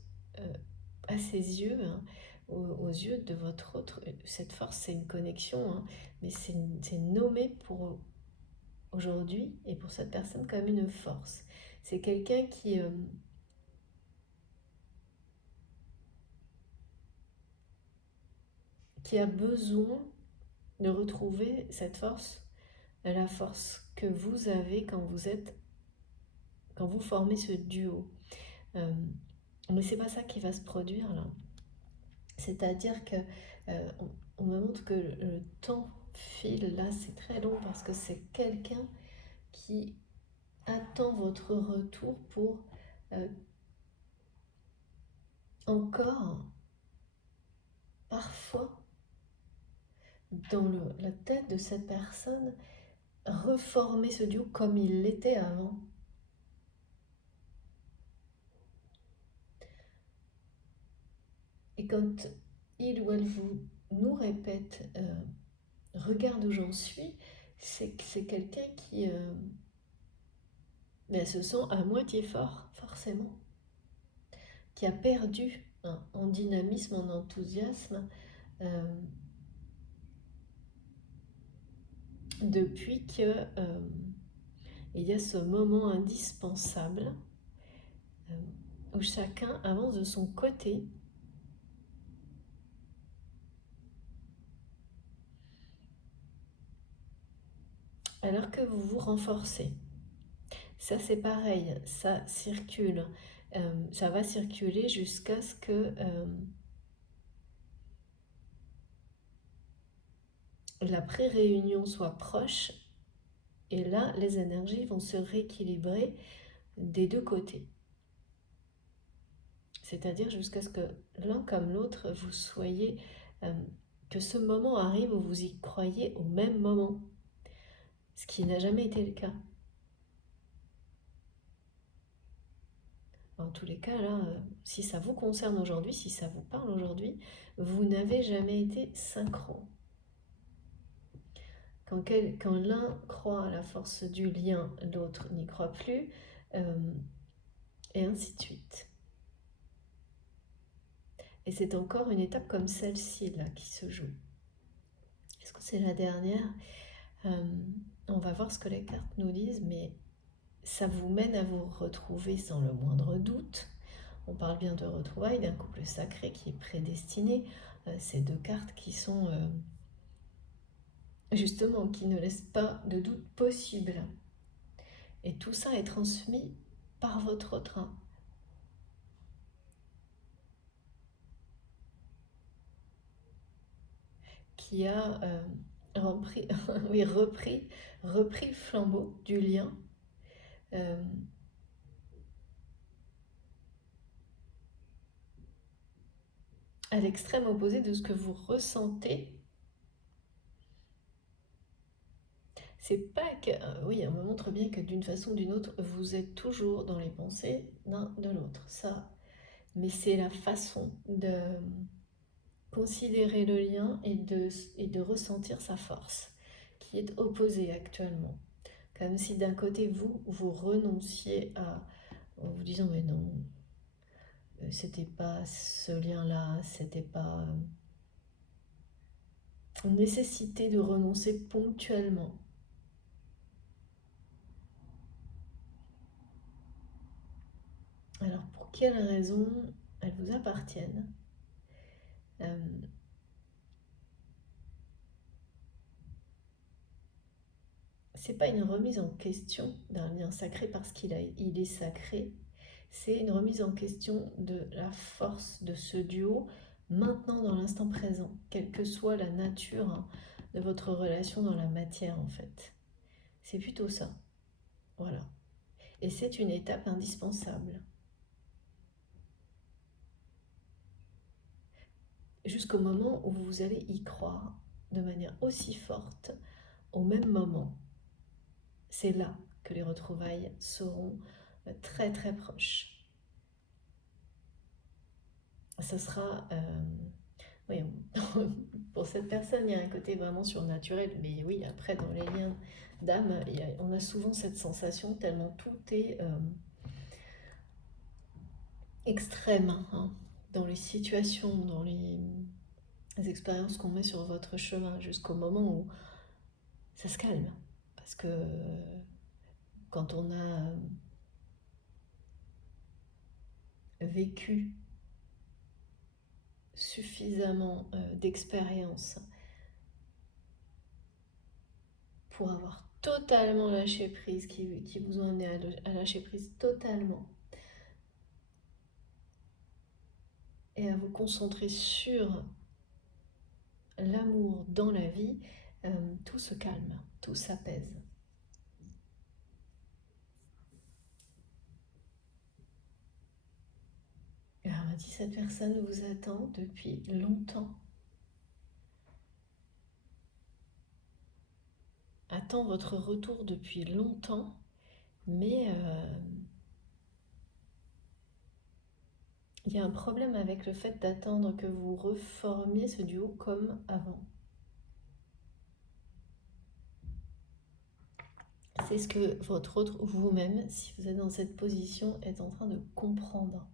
à ses yeux, hein, aux yeux de votre autre. Cette force, c'est une connexion, hein, mais c'est nommé pour aujourd'hui et pour cette personne comme une force. C'est quelqu'un qui a besoin de retrouver cette force, la force que vous avez quand vous formez ce duo. Euh, mais c'est pas ça qui va se produire là. C'est-à-dire que on me montre que le temps file là, c'est très long parce que c'est quelqu'un qui attend votre retour pour euh, encore, parfois, dans la tête de cette personne, reformer ce duo comme il l'était avant. Et quand il ou elle nous répète regarde où j'en suis, c'est que c'est quelqu'un qui se sent à moitié fort, forcément, qui a perdu, hein, en dynamisme, en enthousiasme, euh, depuis que il y a ce moment indispensable euh, où chacun avance de son côté, alors que vous vous renforcez. Ça c'est pareil, ça circule, ça va circuler jusqu'à ce que la pré-réunion soit proche, et là les énergies vont se rééquilibrer des deux côtés. C'est-à-dire jusqu'à ce que l'un comme l'autre, vous soyez, que ce moment arrive où vous y croyez au même moment, ce qui n'a jamais été le cas. En tous les cas, là, si ça vous concerne aujourd'hui, si ça vous parle aujourd'hui, vous n'avez jamais été synchro. Quand l'un croit à la force du lien, l'autre n'y croit plus, et ainsi de suite. Et c'est encore une étape comme celle-ci là qui se joue. Est-ce que c'est la dernière? On va voir ce que les cartes nous disent, mais ça vous mène à vous retrouver sans le moindre doute. On parle bien de retrouvailles, d'un couple sacré qui est prédestiné. Ces deux cartes qui sont justement, qui ne laissent pas de doute possible. Et tout ça est transmis par votre train. Qui a repris, oui, repris le flambeau du lien. À l'extrême opposé de ce que vous ressentez. C'est pas que... oui, on me montre bien que d'une façon ou d'une autre, vous êtes toujours dans les pensées l'un de l'autre. Ça, mais c'est la façon de considérer le lien et de ressentir sa force qui est opposée actuellement. Comme si d'un côté, vous renonciez à... en vous disant, mais non, c'était pas ce lien-là, c'était pas... nécessité de renoncer ponctuellement. Alors, pour quelles raisons elles vous appartiennent? C'est pas une remise en question d'un lien sacré parce qu'il est sacré, c'est une remise en question de la force de ce duo maintenant dans l'instant présent, quelle que soit la nature de votre relation dans la matière en fait. C'est plutôt ça, voilà. Et c'est une étape indispensable. Jusqu'au moment où vous allez y croire de manière aussi forte au même moment. C'est là que les retrouvailles seront très très proches. Ce sera... oui, pour cette personne, il y a un côté vraiment surnaturel, mais oui, après, dans les liens d'âme, on a souvent cette sensation tellement tout est extrême, hein, dans les situations, dans les expériences qu'on met sur votre chemin, jusqu'au moment où ça se calme. Parce que quand on a vécu suffisamment d'expérience pour avoir totalement lâché prise, qui vous ont amené à lâcher prise totalement et à vous concentrer sur l'amour dans la vie, tout se calme, tout s'apaise. Alors, on m'a dit, cette personne vous attend depuis longtemps. Attend votre retour depuis longtemps, mais il y a un problème avec le fait d'attendre que vous reformiez ce duo comme avant. C'est ce que votre autre vous-même, si vous êtes dans cette position, est en train de comprendre.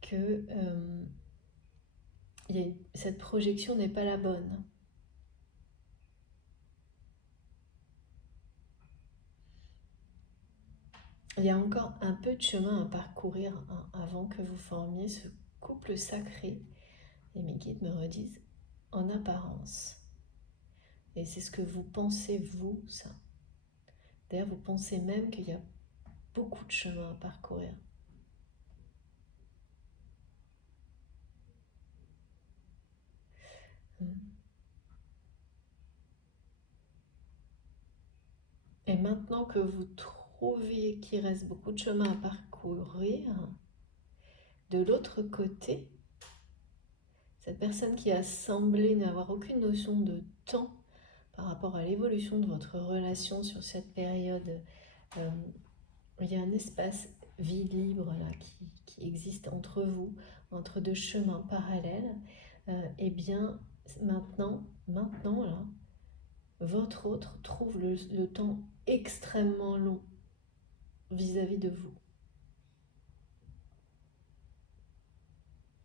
Que cette projection n'est pas la bonne. Il y a encore un peu de chemin à parcourir avant que vous formiez ce couple sacré. Et mes guides me redisent en apparence. Et c'est ce que vous pensez, vous, ça. D'ailleurs, vous pensez même qu'il y a beaucoup de chemin à parcourir. Et maintenant que vous trouvez qu'il reste beaucoup de chemin à parcourir, de l'autre côté, cette personne qui a semblé n'avoir aucune notion de temps par rapport à l'évolution de votre relation sur cette période, il y a un espace vie libre là, qui existe entre vous, entre deux chemins parallèles, eh bien maintenant là, votre autre trouve le temps extrêmement long vis-à-vis de vous.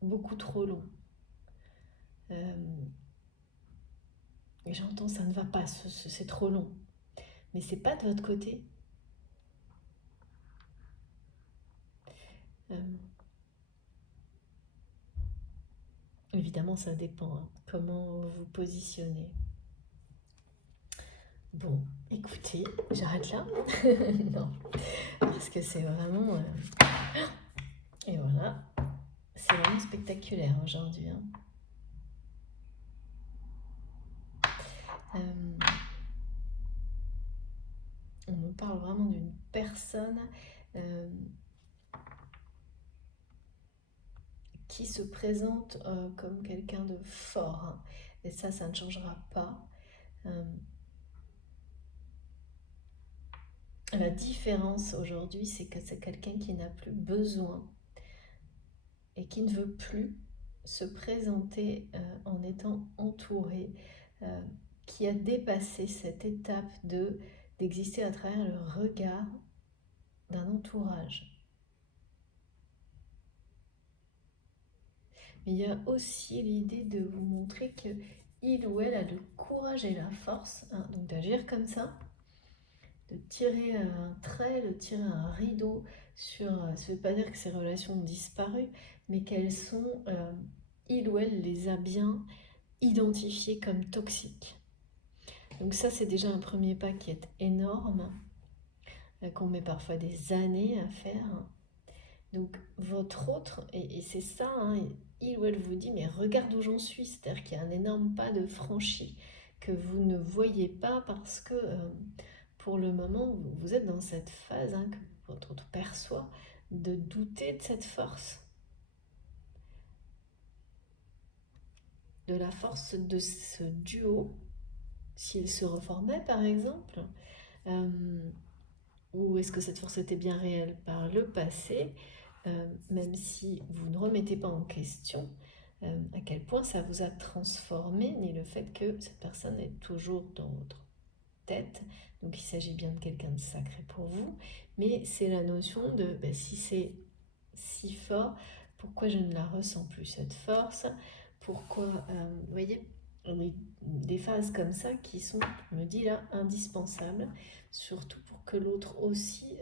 Beaucoup trop long. Et j'entends ça ne va pas, c'est trop long. Mais c'est pas de votre côté. Euh, Évidemment, ça dépend, hein, comment vous vous positionnez. Bon, écoutez, j'arrête là. Non, parce que c'est vraiment... Et voilà, c'est vraiment spectaculaire aujourd'hui. Hein. On me parle vraiment d'une personne qui se présente comme quelqu'un de fort. Hein. Et ça ne changera pas. La différence aujourd'hui, c'est que c'est quelqu'un qui n'a plus besoin et qui ne veut plus se présenter en étant entouré, qui a dépassé cette étape d'exister à travers le regard d'un entourage. Mais il y a aussi l'idée de vous montrer qu'il ou elle a le courage et la force, hein, donc d'agir comme ça, de tirer un trait, de tirer un rideau sur... Ça ne veut pas dire que ces relations ont disparu, mais qu'elles sont... il ou elle les a bien identifiées comme toxiques. Donc ça, c'est déjà un premier pas qui est énorme, qu'on met parfois des années à faire. Donc votre autre, et c'est ça, hein, il ou elle vous dit, mais regarde où j'en suis, c'est-à-dire qu'il y a un énorme pas de franchi que vous ne voyez pas parce que pour le moment, vous êtes dans cette phase, hein, que votre autre perçoit, de douter de cette force. De la force de ce duo, s'il se reformait par exemple, ou est-ce que cette force était bien réelle par le passé, même si vous ne remettez pas en question à quel point ça vous a transformé, ni le fait que cette personne est toujours dans votre tête. Donc il s'agit bien de quelqu'un de sacré pour vous, mais c'est la notion de si c'est si fort, pourquoi je ne la ressens plus cette force, pourquoi, vous voyez, on est des phases comme ça qui sont, je me dis là, indispensables, surtout pour que l'autre aussi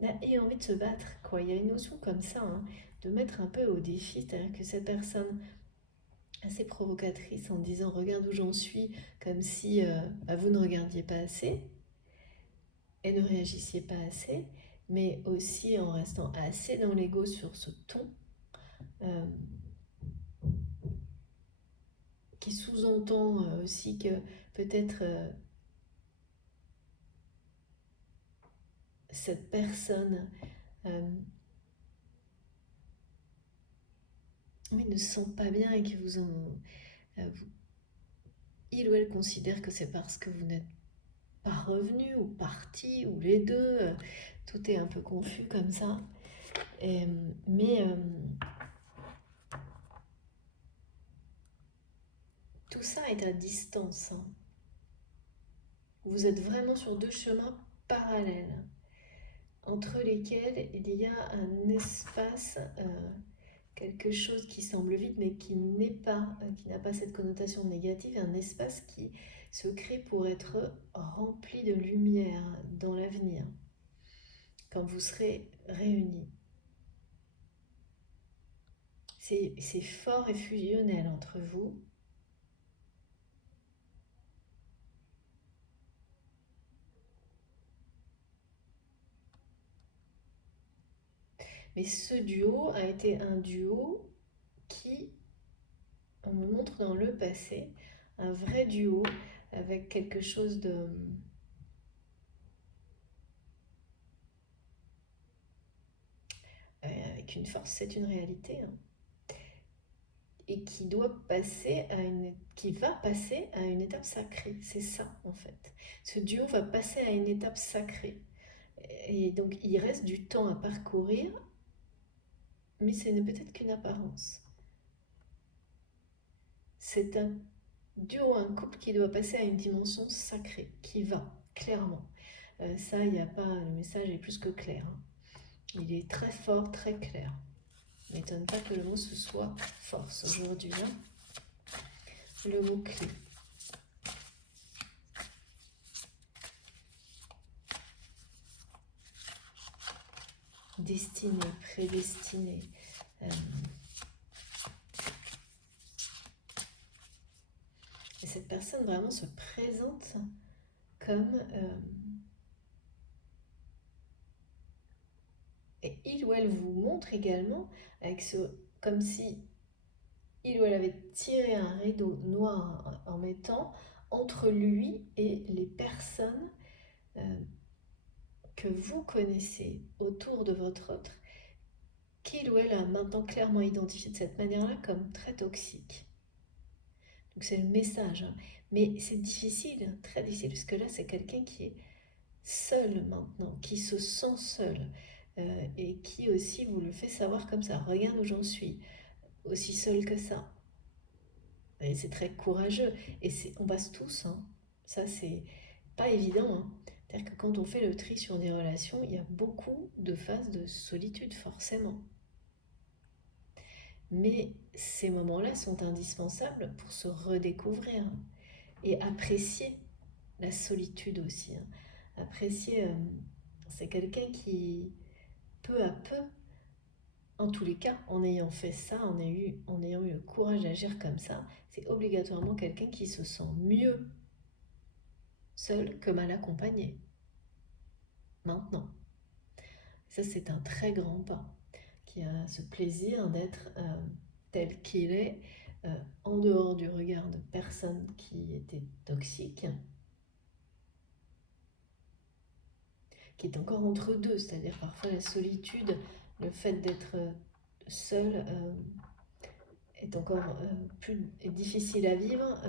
ait envie de se battre, quoi. Il y a une notion comme ça, hein, de mettre un peu au défi, c'est-à-dire que cette personne assez provocatrice en disant regarde où j'en suis, comme si vous ne regardiez pas assez et ne réagissiez pas assez, mais aussi en restant assez dans l'ego sur ce ton qui sous-entend aussi que peut-être cette personne ne se sent pas bien et que il ou elle considère que c'est parce que vous n'êtes pas revenu ou parti ou les deux, tout est un peu confus comme ça. Mais tout ça est à distance. Hein. Vous êtes vraiment sur deux chemins parallèles, entre lesquels il y a un espace, quelque chose qui semble vide, mais qui n'a pas cette connotation négative, un espace qui se crée pour être rempli de lumière dans l'avenir, quand vous serez réunis. C'est fort et fusionnel entre vous. Mais ce duo a été un duo qui, on me montre dans le passé, un vrai duo avec quelque chose de... avec une force, c'est une réalité. Hein. Et qui qui va passer à une étape sacrée. C'est ça, en fait. Ce duo va passer à une étape sacrée. Et donc, il reste du temps à parcourir, mais ce n'est peut-être qu'une apparence. C'est un duo, un couple qui doit passer à une dimension sacrée, qui va, clairement. Ça, il n'y a pas, le message est plus que clair, hein. Il est très fort, très clair. M'étonne pas que le mot ce soit force aujourd'hui, hein. Le mot clé. Destiné, prédestiné. Et cette personne vraiment se présente comme... et il ou elle vous montre également avec comme si il ou elle avait tiré un rideau noir en mettant entre lui et les personnes que vous connaissez autour de votre autre, qu'il ou elle a maintenant clairement identifié de cette manière-là comme très toxique. Donc c'est le message, hein. Mais c'est difficile, hein, très difficile, parce que là c'est quelqu'un qui est seul maintenant, qui se sent seul, et qui aussi vous le fait savoir comme ça. Regarde où j'en suis, aussi seul que ça. Et c'est très courageux, et on passe tous, hein. Ça c'est pas évident, hein. C'est-à-dire que quand on fait le tri sur des relations, il y a beaucoup de phases de solitude, forcément. Mais ces moments-là sont indispensables pour se redécouvrir et apprécier la solitude aussi, hein. Apprécier, c'est quelqu'un qui, peu à peu, en tous les cas, en ayant fait ça, en ayant eu le courage d'agir comme ça, c'est obligatoirement quelqu'un qui se sent mieux seul que mal accompagné. Maintenant. Ça, c'est un très grand pas, qui a ce plaisir d'être tel qu'il est, en dehors du regard de personnes qui étaient toxiques, qui est encore entre deux, c'est-à-dire parfois la solitude, le fait d'être seul est encore est difficile à vivre,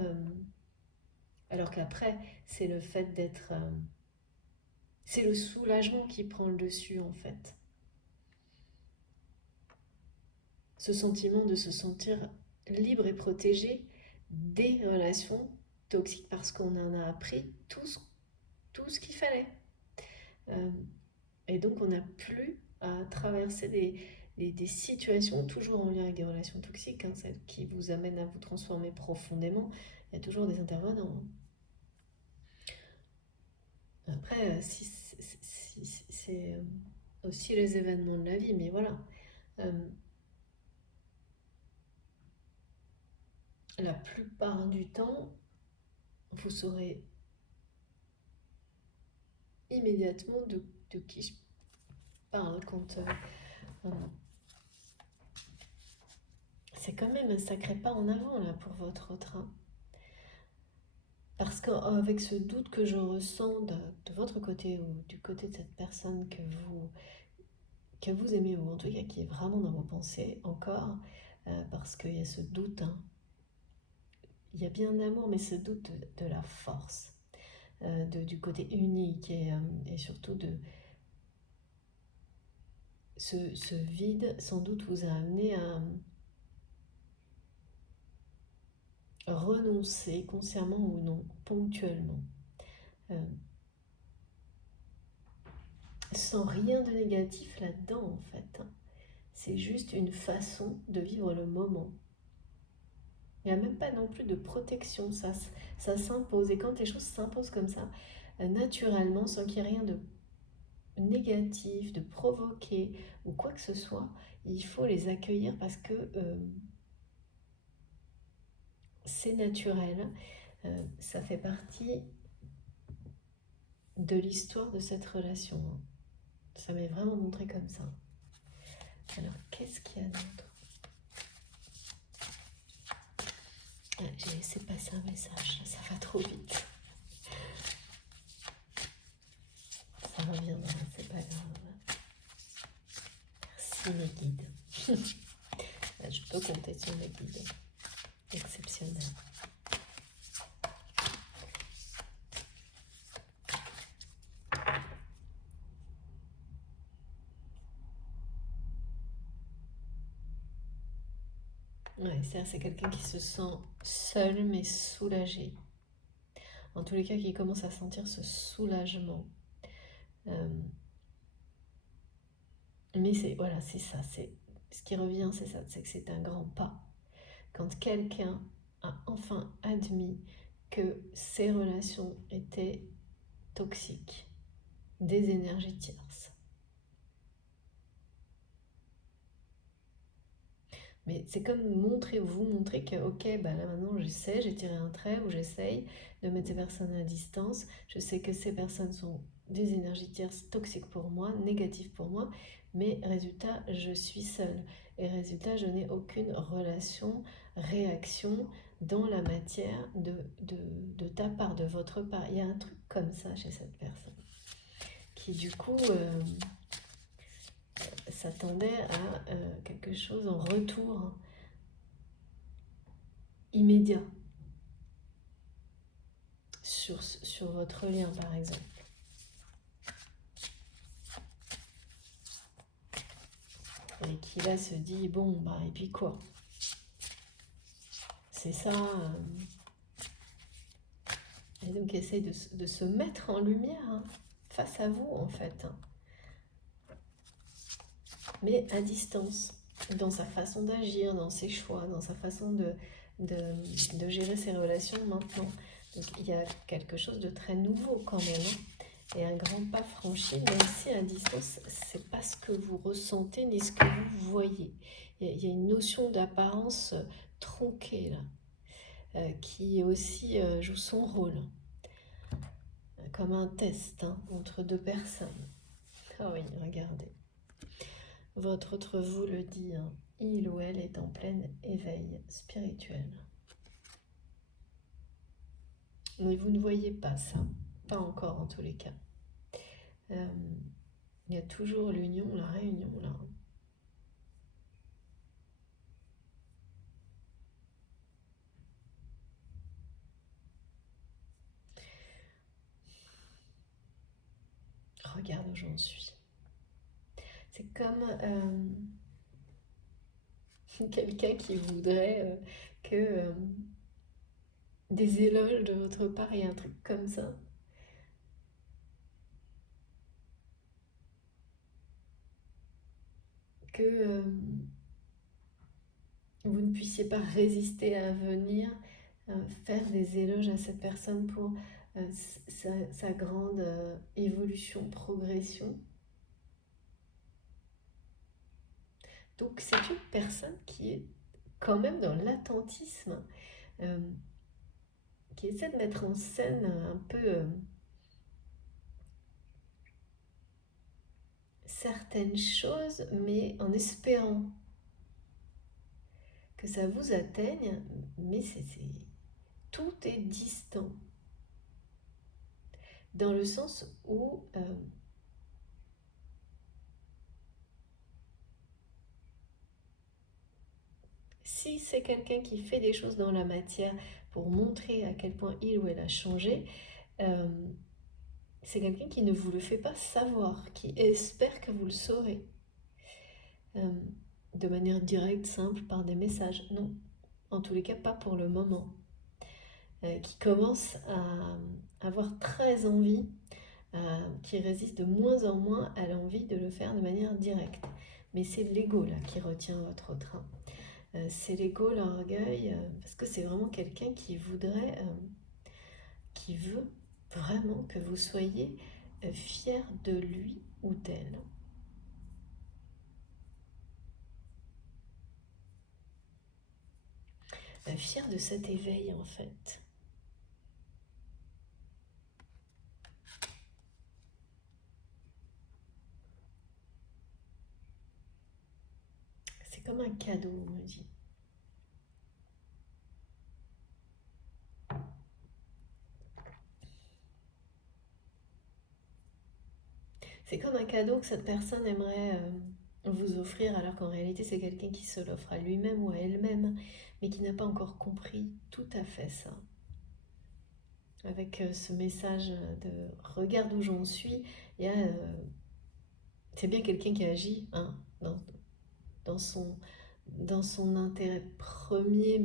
alors qu'après, c'est le fait d'être... c'est le soulagement qui prend le dessus, en fait. Ce sentiment de se sentir libre et protégé des relations toxiques parce qu'on en a appris tout ce qu'il fallait. Et donc on n'a plus à traverser des situations toujours en lien avec des relations toxiques, hein, celles qui vous amènent à vous transformer profondément. Il y a toujours des intervenants. Après, c'est aussi les événements de la vie, mais voilà. La plupart du temps, vous saurez immédiatement de qui je parle quand c'est quand même un sacré pas en avant là pour votre train. Parce qu'avec ce doute que je ressens de votre côté ou du côté de cette personne que vous aimez ou en tout cas qui est vraiment dans vos pensées encore, parce qu'il y a ce doute, hein. Il y a bien l'amour, mais ce doute de la force, du côté unique et surtout de ce vide sans doute vous a amené à renoncer consciemment ou non, ponctuellement, sans rien de négatif là-dedans en fait, hein. C'est juste une façon de vivre le moment. Il n'y a même pas non plus de protection, ça s'impose. Et quand les choses s'imposent comme ça, naturellement, sans qu'il y ait rien de négatif, de provoqué ou quoi que ce soit, il faut les accueillir parce que c'est naturel, ça fait partie de l'histoire de cette relation, hein. Ça m'est vraiment montré comme ça. Alors, qu'est-ce qu'il y a d'autre? J'ai laissé passer un message, ça va trop vite. Ça reviendra, c'est pas grave. Merci mes guides. Je peux compter sur mes guides. Exceptionnel. Ouais, c'est quelqu'un qui se sent seul mais soulagé. En tous les cas, qui commence à sentir ce soulagement. Euh, mais voilà, c'est ça. Ce qui revient, c'est ça, c'est que c'est un grand pas. Quand quelqu'un a enfin admis que ses relations étaient toxiques, des énergies tierces. Mais c'est comme vous montrer que, ok, bah là maintenant j'ai tiré un trait où j'essaye de mettre ces personnes à distance. Je sais que ces personnes sont des énergies tierces toxiques pour moi, négatives pour moi, mais résultat, je suis seule. Et résultat, je n'ai aucune relation, réaction dans la matière de ta part, de votre part. Il y a un truc comme ça chez cette personne qui du coup s'attendait à quelque chose en retour immédiat sur votre lien par exemple. Et qui là se dit bon bah et puis quoi, c'est ça et donc essaye de se mettre en lumière face à vous en fait, mais à distance, dans sa façon d'agir, dans ses choix, dans sa façon de gérer ses relations maintenant. Donc il y a quelque chose de très nouveau quand même, et un grand pas franchi, même si à distance, c'est pas ce que vous ressentez ni ce que vous voyez. Il y a une notion d'apparence tronquée là, qui aussi joue son rôle, comme un test entre deux personnes. Ah oui, regardez. Votre autre vous le dit, il ou elle est en plein éveil spirituel. Mais vous ne voyez pas ça, pas encore en tous les cas. Il y a toujours l'union, la réunion là. Regarde où j'en suis. C'est comme quelqu'un qui voudrait que des éloges de votre part, il y a un truc comme ça. Que vous ne puissiez pas résister à venir faire des éloges à cette personne pour sa grande évolution, progression. Donc c'est une personne qui est quand même dans l'attentisme, euh, qui essaie de mettre en scène un peu certaines choses, mais en espérant que ça vous atteigne, mais tout est distant. Dans le sens où si c'est quelqu'un qui fait des choses dans la matière pour montrer à quel point il ou elle a changé, euh, c'est quelqu'un qui ne vous le fait pas savoir, qui espère que vous le saurez. Euh, de manière directe, simple, par des messages. Non, en tous les cas, pas pour le moment. Qui commence à avoir très envie, qui résiste de moins en moins à l'envie de le faire de manière directe. Mais c'est l'ego là qui retient votre train. C'est l'ego, l'orgueil, parce que c'est vraiment quelqu'un qui voudrait, qui veut vraiment que vous soyez fier de lui ou d'elle. Fier de cet éveil en fait. C'est comme un cadeau, on me dit. C'est comme un cadeau que cette personne aimerait vous offrir, alors qu'en réalité c'est quelqu'un qui se l'offre à lui-même ou à elle-même, mais qui n'a pas encore compris tout à fait ça. Avec ce message de regarde où j'en suis, c'est bien quelqu'un qui agit dans dans son intérêt premier,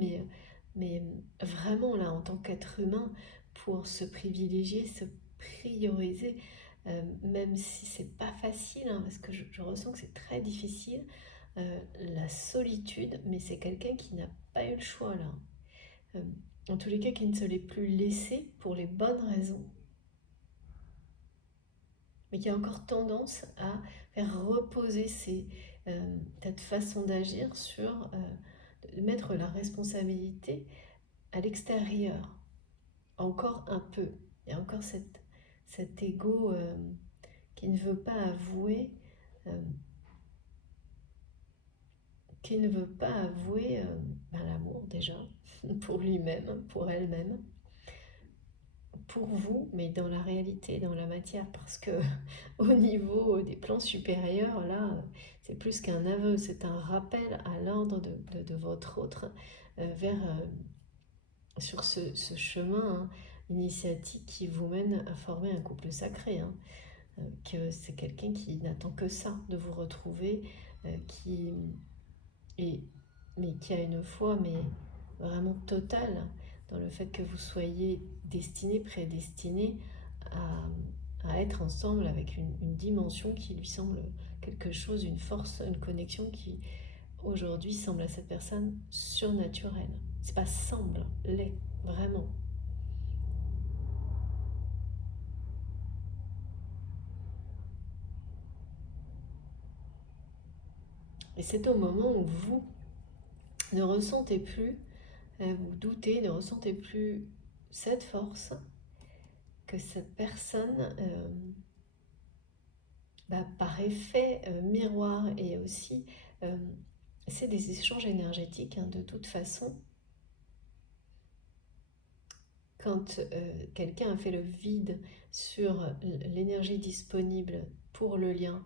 mais vraiment là, en tant qu'être humain, pour se privilégier, se prioriser, même si c'est pas facile, hein, parce que je ressens que c'est très difficile, la solitude, mais c'est quelqu'un qui n'a pas eu le choix là. Euh, en tous les cas, qui ne se l'est plus laissé pour les bonnes raisons, mais qui a encore tendance à faire reposer cette façon d'agir sur de mettre la responsabilité à l'extérieur, encore un peu. Il y a encore cet ego qui ne veut pas avouer, euh, l'amour déjà, pour lui-même, pour elle-même, pour vous, mais dans la réalité, dans la matière, parce que au niveau des plans supérieurs, là, c'est plus qu'un aveu, c'est un rappel à l'ordre de votre autre vers sur ce chemin initiatique qui vous mène à former un couple sacré. Que c'est quelqu'un qui n'attend que ça, de vous retrouver, qui est, mais qui a une foi mais vraiment totale dans le fait que vous soyez destiné, prédestiné à être ensemble avec une dimension qui lui semble quelque chose, une force, une connexion qui aujourd'hui semble à cette personne surnaturelle. C'est pas semble, l'est, vraiment. Et c'est au moment où vous ne ressentez plus, vous doutez, ne ressentez plus cette force, que cette personne, par effet miroir et aussi, euh, c'est des échanges énergétiques, hein, de toute façon. Quand quelqu'un a fait le vide sur l'énergie disponible pour le lien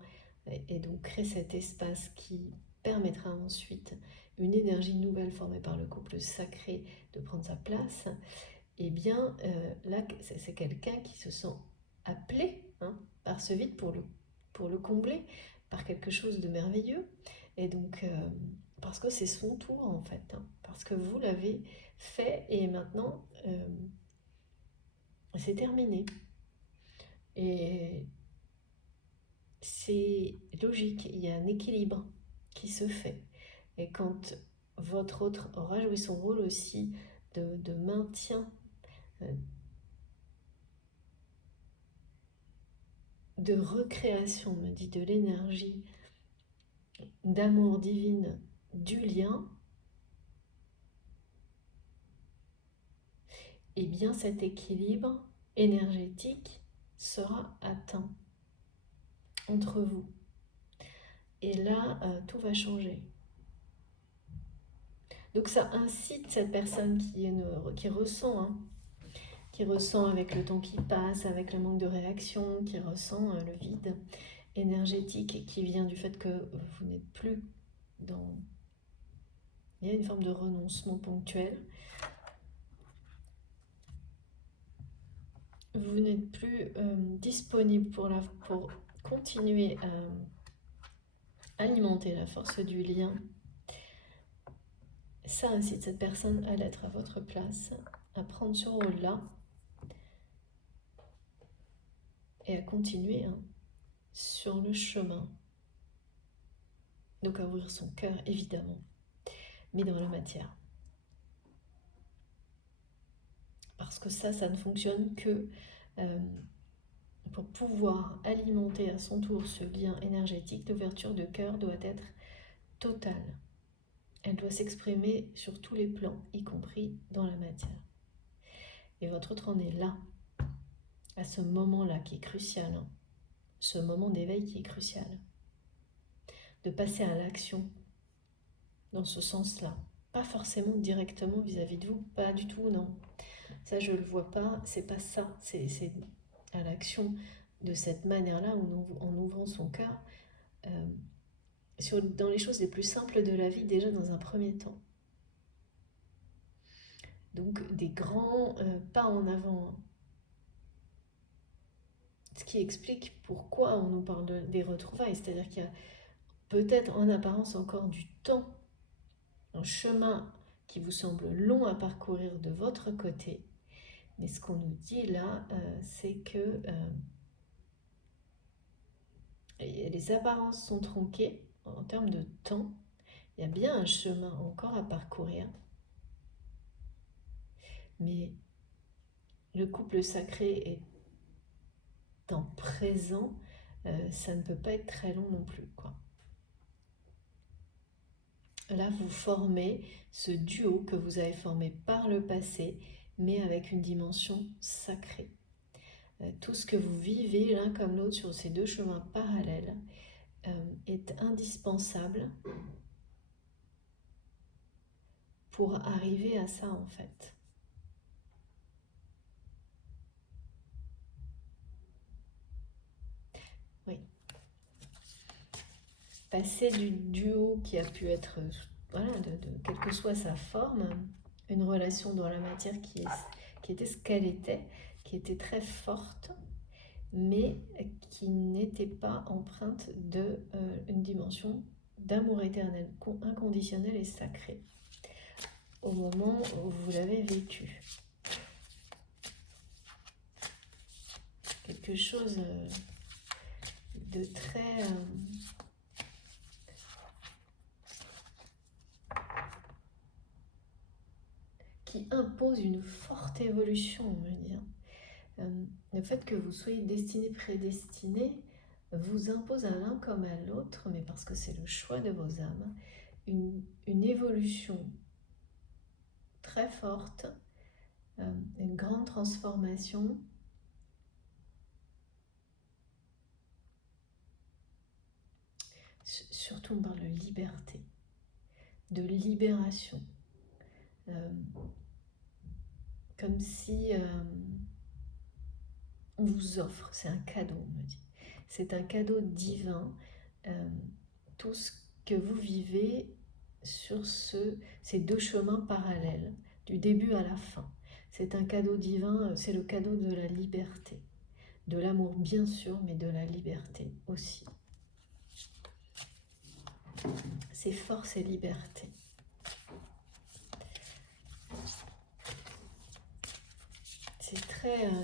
et donc crée cet espace qui permettra ensuite une énergie nouvelle formée par le couple sacré de prendre sa place, eh bien là c'est quelqu'un qui se sent appelé, hein, par ce vide pour le combler par quelque chose de merveilleux. Et donc parce que c'est son tour en fait, hein, parce que vous l'avez fait et maintenant c'est terminé. Et c'est logique, il y a un équilibre qui se fait. Et quand votre autre aura joué son rôle aussi de maintien, euh, de recréation, me dit, de l'énergie, d'amour divine du lien, et bien cet équilibre énergétique sera atteint entre vous. Et là, tout va changer. Donc ça incite cette personne qui ressent, hein, qui ressent avec le temps qui passe, avec le manque de réaction, qui ressent le vide énergétique qui vient du fait que vous n'êtes plus dans... Il y a une forme de renoncement ponctuel. Vous n'êtes plus disponible pour continuer à alimenter la force du lien. Ça incite cette personne à l'être à votre place, à prendre ce rôle-là et à continuer, hein, sur le chemin. Donc à ouvrir son cœur, évidemment, mais dans la matière. Parce que ça ne fonctionne que pour pouvoir alimenter à son tour ce lien énergétique. L'ouverture de cœur doit être totale. Elle doit s'exprimer sur tous les plans, y compris dans la matière. Et votre autre en est là, à ce moment-là qui est crucial, hein, ce moment d'éveil qui est crucial. De passer à l'action dans ce sens-là. Pas forcément directement vis-à-vis de vous, pas du tout, non. Ça, je le vois pas, c'est pas ça. C'est à l'action de cette manière-là, en ouvrant son cœur, dans les choses les plus simples de la vie, déjà dans un premier temps. Donc des grands pas en avant, hein. Ce qui explique pourquoi on nous parle des retrouvailles, c'est-à-dire qu'il y a peut-être en apparence encore du temps un chemin qui vous semble long à parcourir de votre côté. Mais ce qu'on nous dit là, c'est que les apparences sont tronquées en termes de temps. Il y a bien un chemin encore à parcourir. Mais le couple sacré étant présent, ça ne peut pas être très long non plus, quoi. Là, vous formez ce duo que vous avez formé par le passé, mais avec une dimension sacrée. Tout ce que vous vivez l'un comme l'autre sur ces deux chemins parallèles est indispensable pour arriver à ça, en fait. Oui. Passer du duo qui a pu être, voilà, quelle que soit sa forme, une relation dans la matière qui était ce qu'elle était, qui était très forte, mais qui n'était pas empreinte d'une dimension d'amour éternel, inconditionnel et sacré, au moment où vous l'avez vécu. Quelque chose de très... qui impose une forte évolution, on va dire. Le fait que vous soyez destiné, prédestiné, vous impose à l'un comme à l'autre, mais parce que c'est le choix de vos âmes, une évolution très forte, une grande transformation. Surtout on parle de liberté, de libération. Comme si on vous offre, c'est un cadeau, on me dit. C'est un cadeau divin, tout ce que vous vivez sur ces deux chemins parallèles, du début à la fin. C'est un cadeau divin, c'est le cadeau de la liberté. De l'amour bien sûr, mais de la liberté aussi. C'est force et liberté.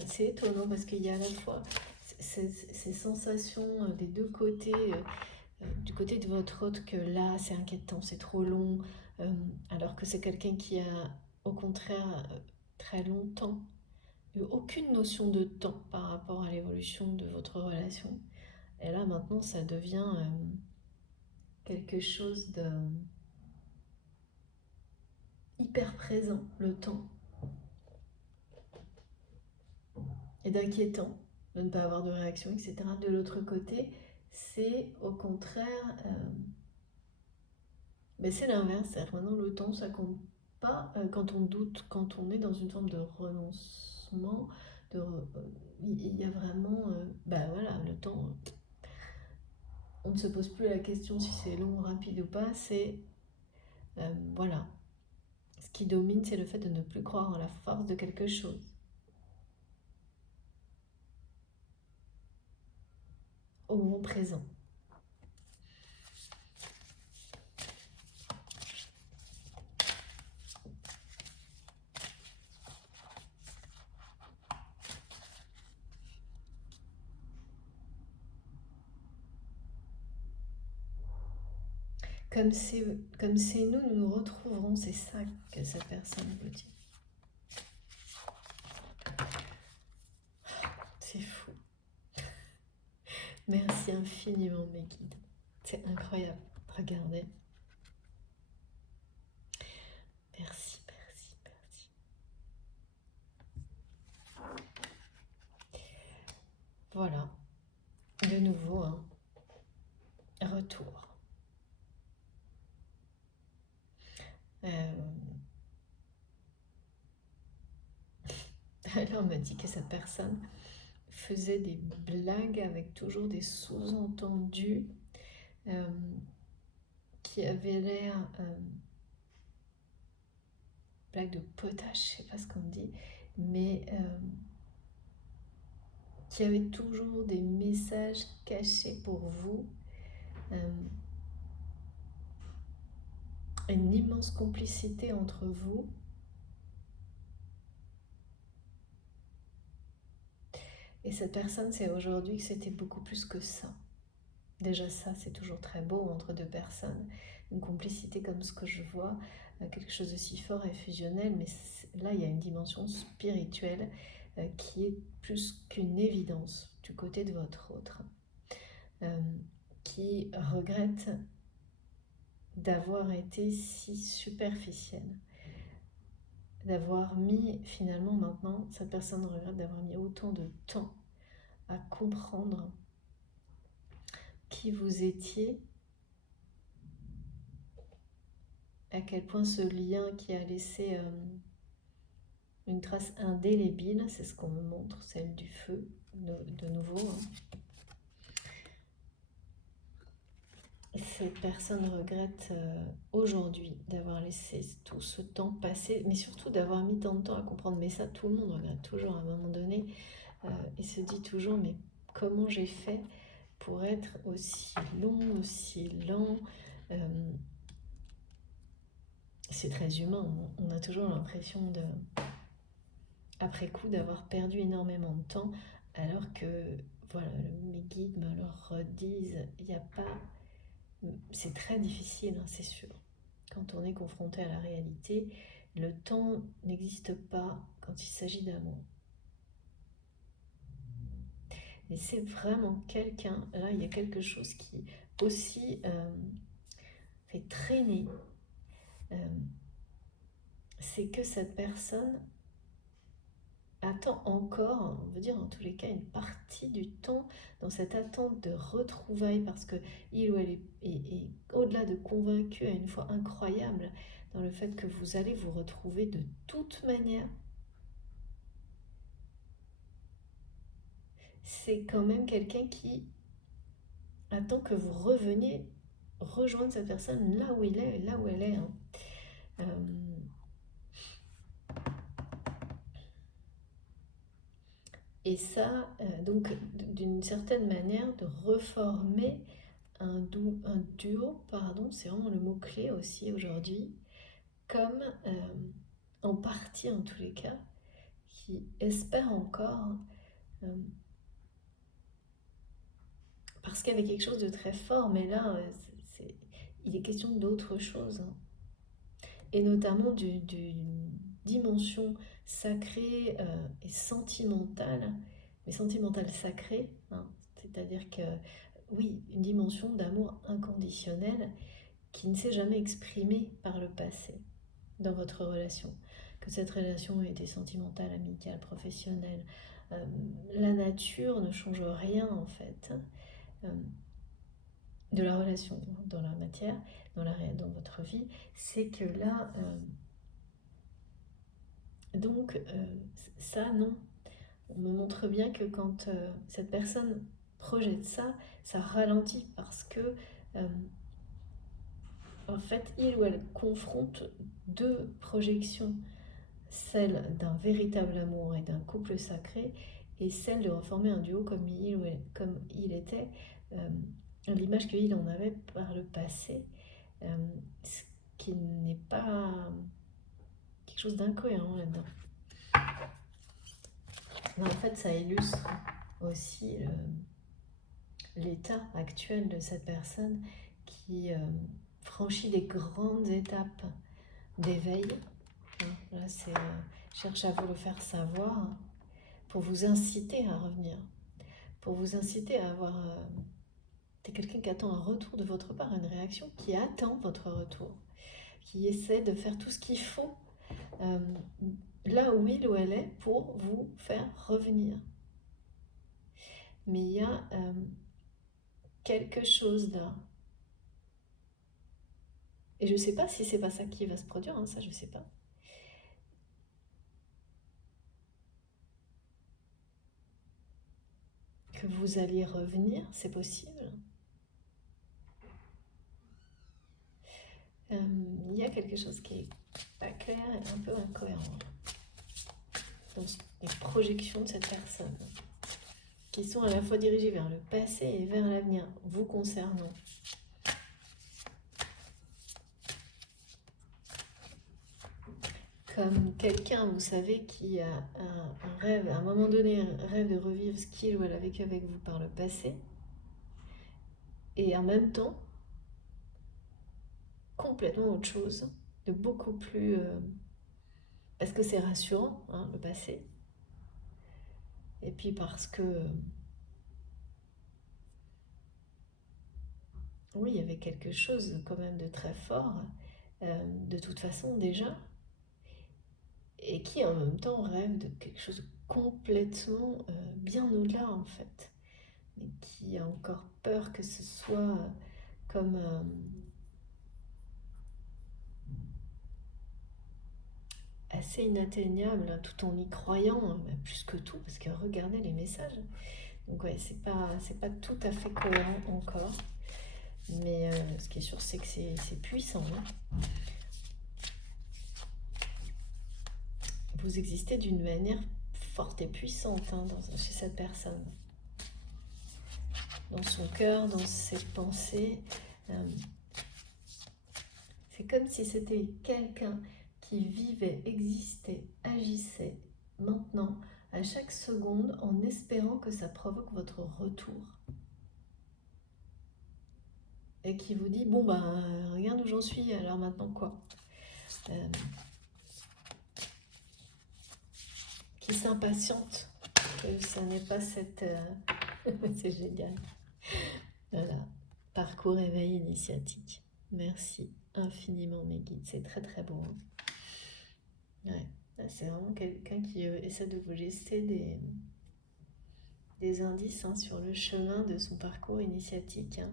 C'est étonnant parce qu'il y a à la fois ces sensations des deux côtés, du côté de votre hôte que là c'est inquiétant, c'est trop long, alors que c'est quelqu'un qui a au contraire très longtemps eu aucune notion de temps par rapport à l'évolution de votre relation. Et là maintenant ça devient quelque chose de hyper présent, le temps, et d'inquiétant de ne pas avoir de réaction, etc. De l'autre côté, c'est au contraire, c'est l'inverse. C'est-à-dire maintenant le temps, ça compte pas quand on doute, quand on est dans une forme de renoncement. Il y a vraiment, voilà, le temps. On ne se pose plus la question si c'est long ou rapide ou pas. C'est voilà. Ce qui domine, c'est le fait de ne plus croire en la force de quelque chose. Au moment présent. Comme c'est nous, nous nous retrouverons, c'est ça que cette personne veut dire. C'est fou. Merci infiniment mes guides. C'est incroyable. Regardez. Merci, merci, merci. Voilà. De nouveau, retour. Alors on me dit que cette personne faisait des blagues avec toujours des sous-entendus qui avaient l'air blague de potage, je sais pas ce qu'on dit, mais qui avait toujours des messages cachés pour vous. une immense complicité entre vous. Et cette personne sait aujourd'hui que c'était beaucoup plus que ça. Déjà ça, c'est toujours très beau entre deux personnes. Une complicité comme ce que je vois, quelque chose de si fort et fusionnel, mais là, il y a une dimension spirituelle qui est plus qu'une évidence du côté de votre autre, qui regrette d'avoir été si superficielle, d'avoir mis finalement maintenant, cette personne regrette d'avoir mis autant de temps à comprendre qui vous étiez, à quel point ce lien qui a laissé une trace indélébile, c'est ce qu'on me montre, celle du feu, de nouveau. Cette personne regrette aujourd'hui d'avoir laissé tout ce temps passer, mais surtout d'avoir mis tant de temps à comprendre. Mais ça, tout le monde regrette toujours à un moment donné et se dit toujours, mais comment j'ai fait pour être aussi long, aussi lent C'est très humain, on a toujours l'impression de, après coup, d'avoir perdu énormément de temps, alors que voilà, mes guides me le redisent, il n'y a pas, c'est très difficile, hein, c'est sûr. Quand on est confronté à la réalité, le temps n'existe pas quand il s'agit d'amour. Et c'est vraiment quelqu'un, là il y a quelque chose qui aussi fait traîner, c'est que cette personne attend encore, on veut dire en tous les cas, une partie du temps dans cette attente de retrouvailles parce que il ou elle est au-delà de convaincu à une fois incroyable dans le fait que vous allez vous retrouver de toute manière. C'est quand même quelqu'un qui attend que vous reveniez rejoindre cette personne là où il est, là où elle est. Hein. Et ça, donc d'une certaine manière, de reformer un duo, pardon, c'est vraiment le mot-clé aussi aujourd'hui, comme en partie en tous les cas, qui espère encore, parce qu'il y avait quelque chose de très fort, mais là, il est question d'autre chose, hein. Et notamment d'une dimension sacrée et sentimentale, mais sentimentale sacrée, hein. C'est-à-dire que, oui, une dimension d'amour inconditionnel qui ne s'est jamais exprimée par le passé dans votre relation. Que cette relation ait été sentimentale, amicale, professionnelle, la nature ne change rien en fait de la relation dans la matière, dans votre vie. C'est que là, donc ça non, on me montre bien que quand cette personne projette ça, ça ralentit parce que en fait, il ou elle confronte deux projections, celle d'un véritable amour et d'un couple sacré, et celle de reformer un duo comme il, ou elle, comme il était, l'image qu'il en avait par le passé, ce qui n'est pas quelque chose d'incohérent là-dedans. En fait, ça illustre aussi l'état actuel de cette personne qui franchit des grandes étapes d'éveil. Là, c'est cherche à vous le faire savoir pour vous inciter à revenir, pour vous inciter à avoir... c'est quelqu'un qui attend un retour de votre part, une réaction, qui attend votre retour, qui essaie de faire tout ce qu'il faut là où il ou elle est pour vous faire revenir. Mais il y a quelque chose là. Et je ne sais pas si c'est pas ça qui va se produire, hein, ça je ne sais pas. Que vous alliez revenir, c'est possible. Il y a quelque chose qui est pas clair et un peu incohérent dans les projections de cette personne, qui sont à la fois dirigées vers le passé et vers l'avenir, vous concernant. comme quelqu'un, vous savez, qui a un rêve, à un moment donné, un rêve de revivre ce qu'il ou elle a vécu avec vous par le passé, et en même temps, complètement autre chose, de beaucoup plus... parce que c'est rassurant, hein, le passé, et puis parce que, oui, il y avait quelque chose quand même de très fort, de toute façon déjà, et qui en même temps rêve de quelque chose de complètement bien au-delà en fait, mais qui a encore peur que ce soit comme assez inatteignable, hein, tout en y croyant, hein, bah, plus que tout, parce que regardez les messages. Donc ouais, c'est pas tout à fait cohérent encore, mais ce qui est sûr, c'est que c'est puissant, hein. Vous existez d'une manière forte et puissante, hein, chez cette personne, dans son cœur, dans ses pensées. C'est comme si c'était quelqu'un qui vivait, existait, agissait maintenant, à chaque seconde, en espérant que ça provoque votre retour. Et qui vous dit, bon ben, regarde où j'en suis, alors maintenant quoi, qui s'impatiente que ça n'est pas cette... c'est génial. Voilà, parcours éveil initiatique. Merci infiniment mes guides, c'est très très beau. Ouais. C'est vraiment quelqu'un qui essaie de vous laisser des indices, hein, sur le chemin de son parcours initiatique, hein.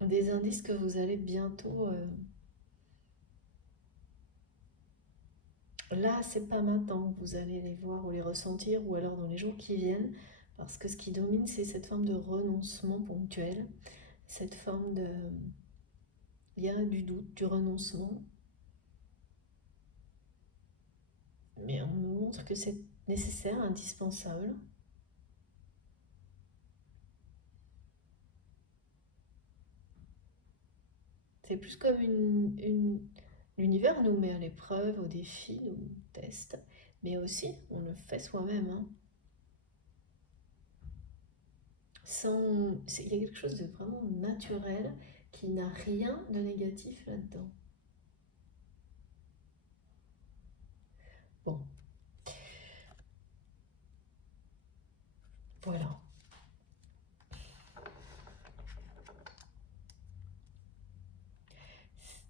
Des indices que vous allez bientôt... là, c'est pas maintenant que vous allez les voir ou les ressentir, ou alors dans les jours qui viennent, parce que ce qui domine, c'est cette forme de renoncement ponctuel, cette forme de... Il y a du doute, du renoncement, mais on me montre que c'est nécessaire, indispensable. C'est plus comme l'univers nous met à l'épreuve, au défi, nous teste, mais aussi on le fait soi-même, hein. Il y a quelque chose de vraiment naturel qui n'a rien de négatif là-dedans. Bon, voilà.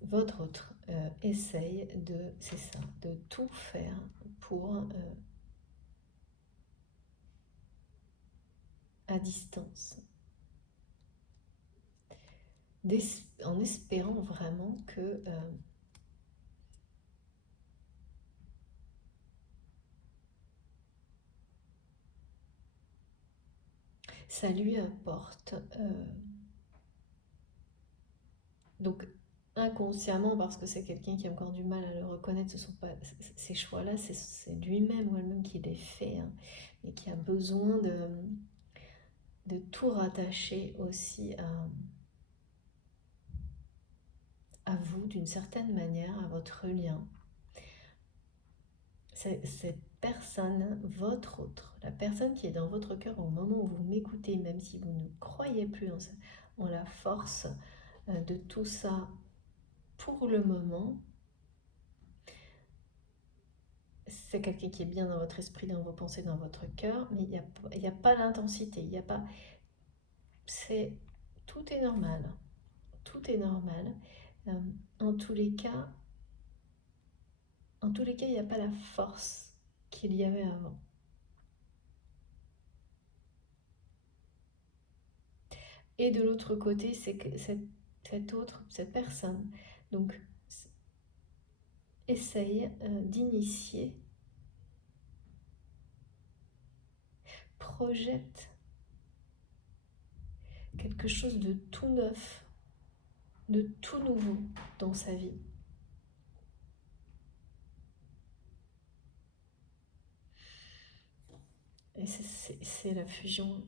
Votre autre essaye de, c'est ça, de tout faire pour à distance, en espérant vraiment que ça lui apporte. Donc inconsciemment, parce que c'est quelqu'un qui a encore du mal à le reconnaître, ce sont pas ces choix-là, c'est lui-même ou elle-même qui les fait, hein, et qui a besoin de tout rattacher aussi à vous d'une certaine manière, à votre lien. Cette personne, votre autre, la personne qui est dans votre cœur au moment où vous m'écoutez, même si vous ne croyez plus en la force de tout ça pour le moment, c'est quelqu'un qui est bien dans votre esprit, dans vos pensées, dans votre cœur, mais il n'y a pas l'intensité, il n'y a pas... Tout est normal, tout est normal. En tous les cas, il n'y a pas la force qu'il y avait avant. Et de l'autre côté, c'est que cette personne, donc, essaye d'initier, projette quelque chose de tout neuf, de tout nouveau dans sa vie. Et c'est la fusion.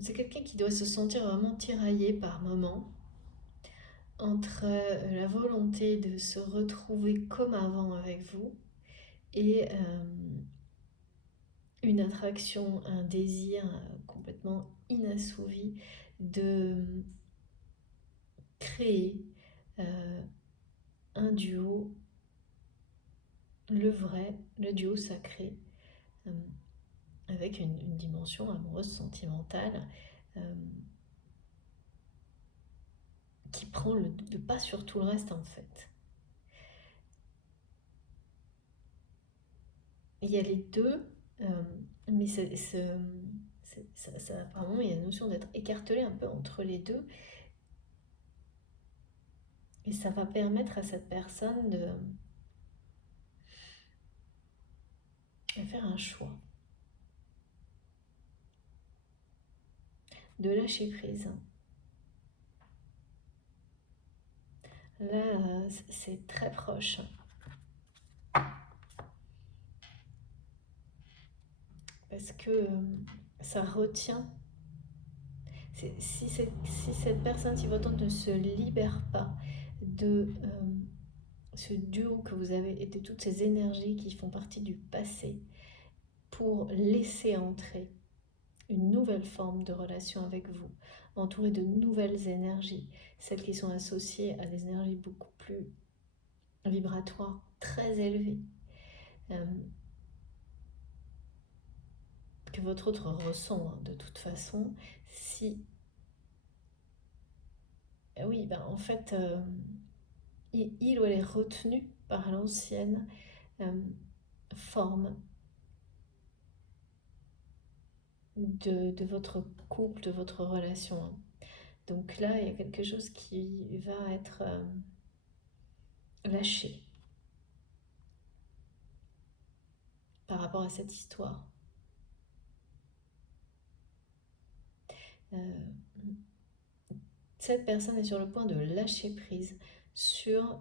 C'est quelqu'un qui doit se sentir vraiment tiraillé par moments entre la volonté de se retrouver comme avant avec vous et une attraction, un désir complètement inassouvi de créer un duo, le vrai, le duo sacré, avec une dimension amoureuse, sentimentale, qui prend le pas sur tout le reste en fait. Il y a les deux, mais apparemment il y a la notion d'être écartelé un peu entre les deux, et ça va permettre à cette personne de faire un choix, de lâcher prise. Là, c'est très proche. Parce que ça retient. Si cette personne, si votre tante ne se libère pas de ce duo que vous avez et de toutes ces énergies qui font partie du passé pour laisser entrer une nouvelle forme de relation avec vous, entourée de nouvelles énergies, celles qui sont associées à des énergies beaucoup plus vibratoires, très élevées, que votre autre ressent de toute façon, si... Oui, ben en fait, il ou elle est retenu par l'ancienne forme de votre couple, de votre relation. Donc là, il y a quelque chose qui va être lâché par rapport à cette histoire. Cette personne est sur le point de lâcher prise sur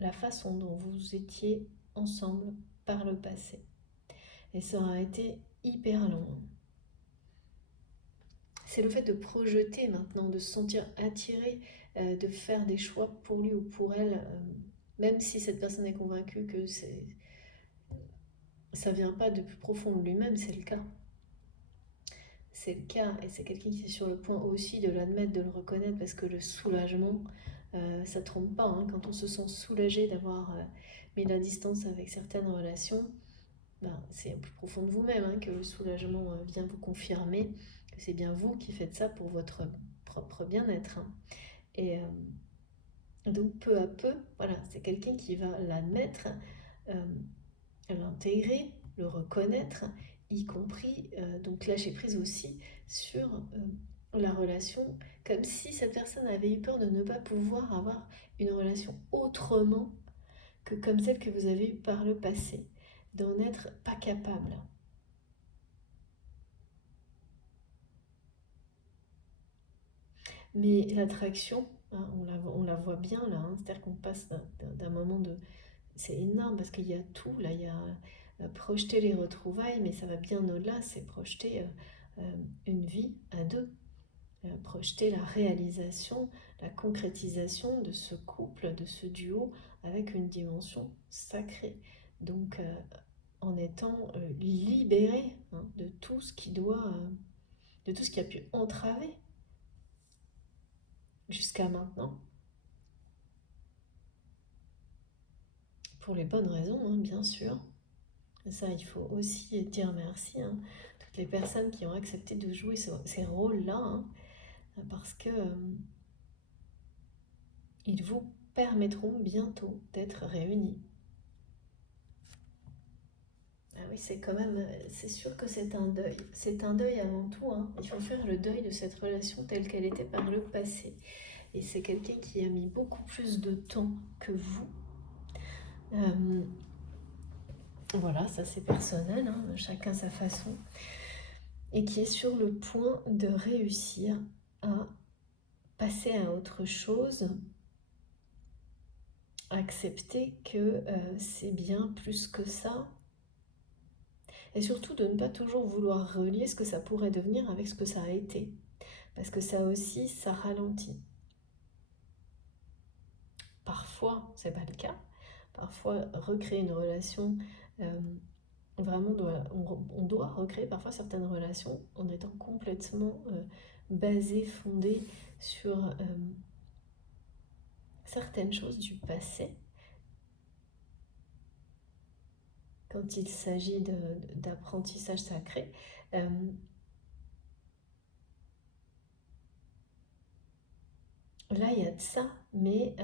la façon dont vous étiez ensemble par le passé. Et ça aura été hyper long. C'est le fait de projeter maintenant, de se sentir attiré, de faire des choix pour lui ou pour elle, même si cette personne est convaincue que ça vient pas de plus profond de lui-même, c'est le cas. C'est le cas, et c'est quelqu'un qui est sur le point aussi de l'admettre, de le reconnaître, parce que le soulagement, ça trompe pas, hein. Quand on se sent soulagé d'avoir mis la distance avec certaines relations, ben, c'est au plus profond de vous-même, hein, que le soulagement vient vous confirmer que c'est bien vous qui faites ça pour votre propre bien-être, hein. Et donc peu à peu, voilà, c'est quelqu'un qui va l'admettre, l'intégrer, le reconnaître, y compris donc lâcher prise aussi sur la relation, comme si cette personne avait eu peur de ne pas pouvoir avoir une relation autrement que comme celle que vous avez eue par le passé, d'en être pas capable. Mais l'attraction, hein, on la voit bien là, hein, c'est-à-dire qu'on passe d'un moment de... C'est énorme parce qu'il y a tout, là, il y a projeter les retrouvailles, mais ça va bien au-delà, c'est projeter une vie à deux, projeter la réalisation, la concrétisation de ce couple, de ce duo, avec une dimension sacrée. Donc en étant libéré, hein, de tout ce qui doit, de tout ce qui a pu entraver jusqu'à maintenant, pour les bonnes raisons, hein, bien sûr. Ça, il faut aussi dire merci, hein, toutes les personnes qui ont accepté de jouer ces rôles-là, hein, parce que ils vous permettront bientôt d'être réunis. Ah oui, c'est quand même, c'est sûr que c'est un deuil. C'est un deuil avant tout, hein. Il faut faire le deuil de cette relation telle qu'elle était par le passé. Et c'est quelqu'un qui a mis beaucoup plus de temps que vous. Voilà, ça c'est personnel, hein, chacun sa façon. Et qui est sur le point de réussir à passer à autre chose, accepter que c'est bien plus que ça, Et surtout de ne pas toujours vouloir relier ce que ça pourrait devenir avec ce que ça a été. Parce que ça aussi, ça ralentit. Parfois, c'est pas le cas. Parfois, recréer une relation, vraiment, on doit recréer parfois certaines relations en étant complètement basé, fondé sur certaines choses du passé. Quand il s'agit d'apprentissage sacré, là, il y a de ça, mais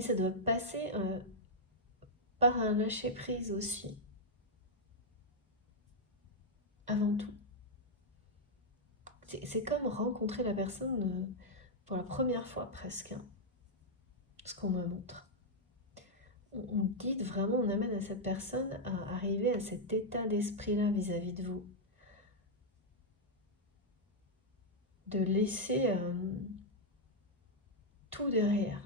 ça doit passer par un lâcher-prise aussi, avant tout. C'est comme rencontrer la personne pour la première fois presque, hein, ce qu'on me montre. On guide vraiment, on amène à cette personne à arriver à cet état d'esprit-là vis-à-vis de vous. De laisser tout derrière.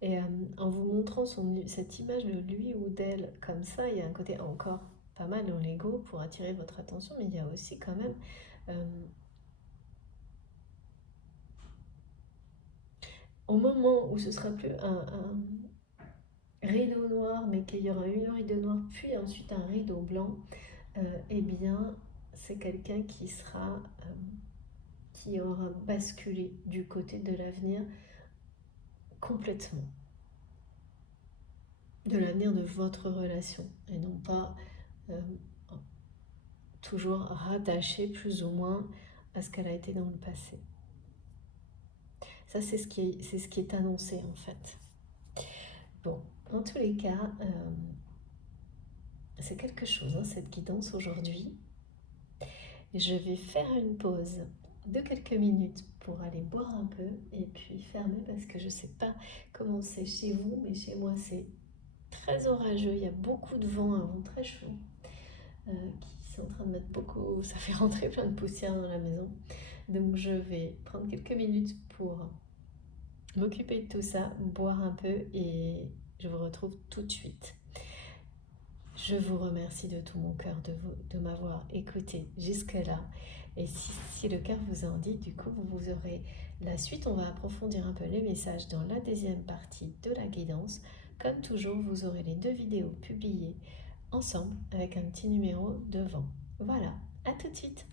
Et en vous montrant cette image de lui ou d'elle comme ça, il y a un côté encore pas mal dans l'ego pour attirer votre attention, mais il y a aussi quand même au moment où ce sera plus un rideau noir, mais qu'il y aura une rideau noir, puis ensuite un rideau blanc, eh bien, c'est quelqu'un qui aura basculé du côté de l'avenir complètement. De l'avenir de votre relation, et non pas toujours rattaché plus ou moins à ce qu'elle a été dans le passé. Ça, c'est ce qui est annoncé en fait. Bon, en tous les cas, c'est quelque chose, hein, cette guidance aujourd'hui. Je vais faire une pause de quelques minutes pour aller boire un peu et puis fermer parce que je ne sais pas comment c'est chez vous, mais chez moi c'est très orageux, il y a beaucoup de vent, un vent très chaud qui est en train de mettre beaucoup, ça fait rentrer plein de poussière dans la maison. Donc je vais prendre quelques minutes pour m'occuper de tout ça, boire un peu et je vous retrouve tout de suite. Je vous remercie de tout mon cœur de m'avoir écouté jusque-là. Et si le cœur vous en dit, du coup, vous aurez la suite. On va approfondir un peu les messages dans la deuxième partie de la guidance. Comme toujours, vous aurez les 2 vidéos publiées ensemble avec un petit numéro devant. Voilà, à tout de suite.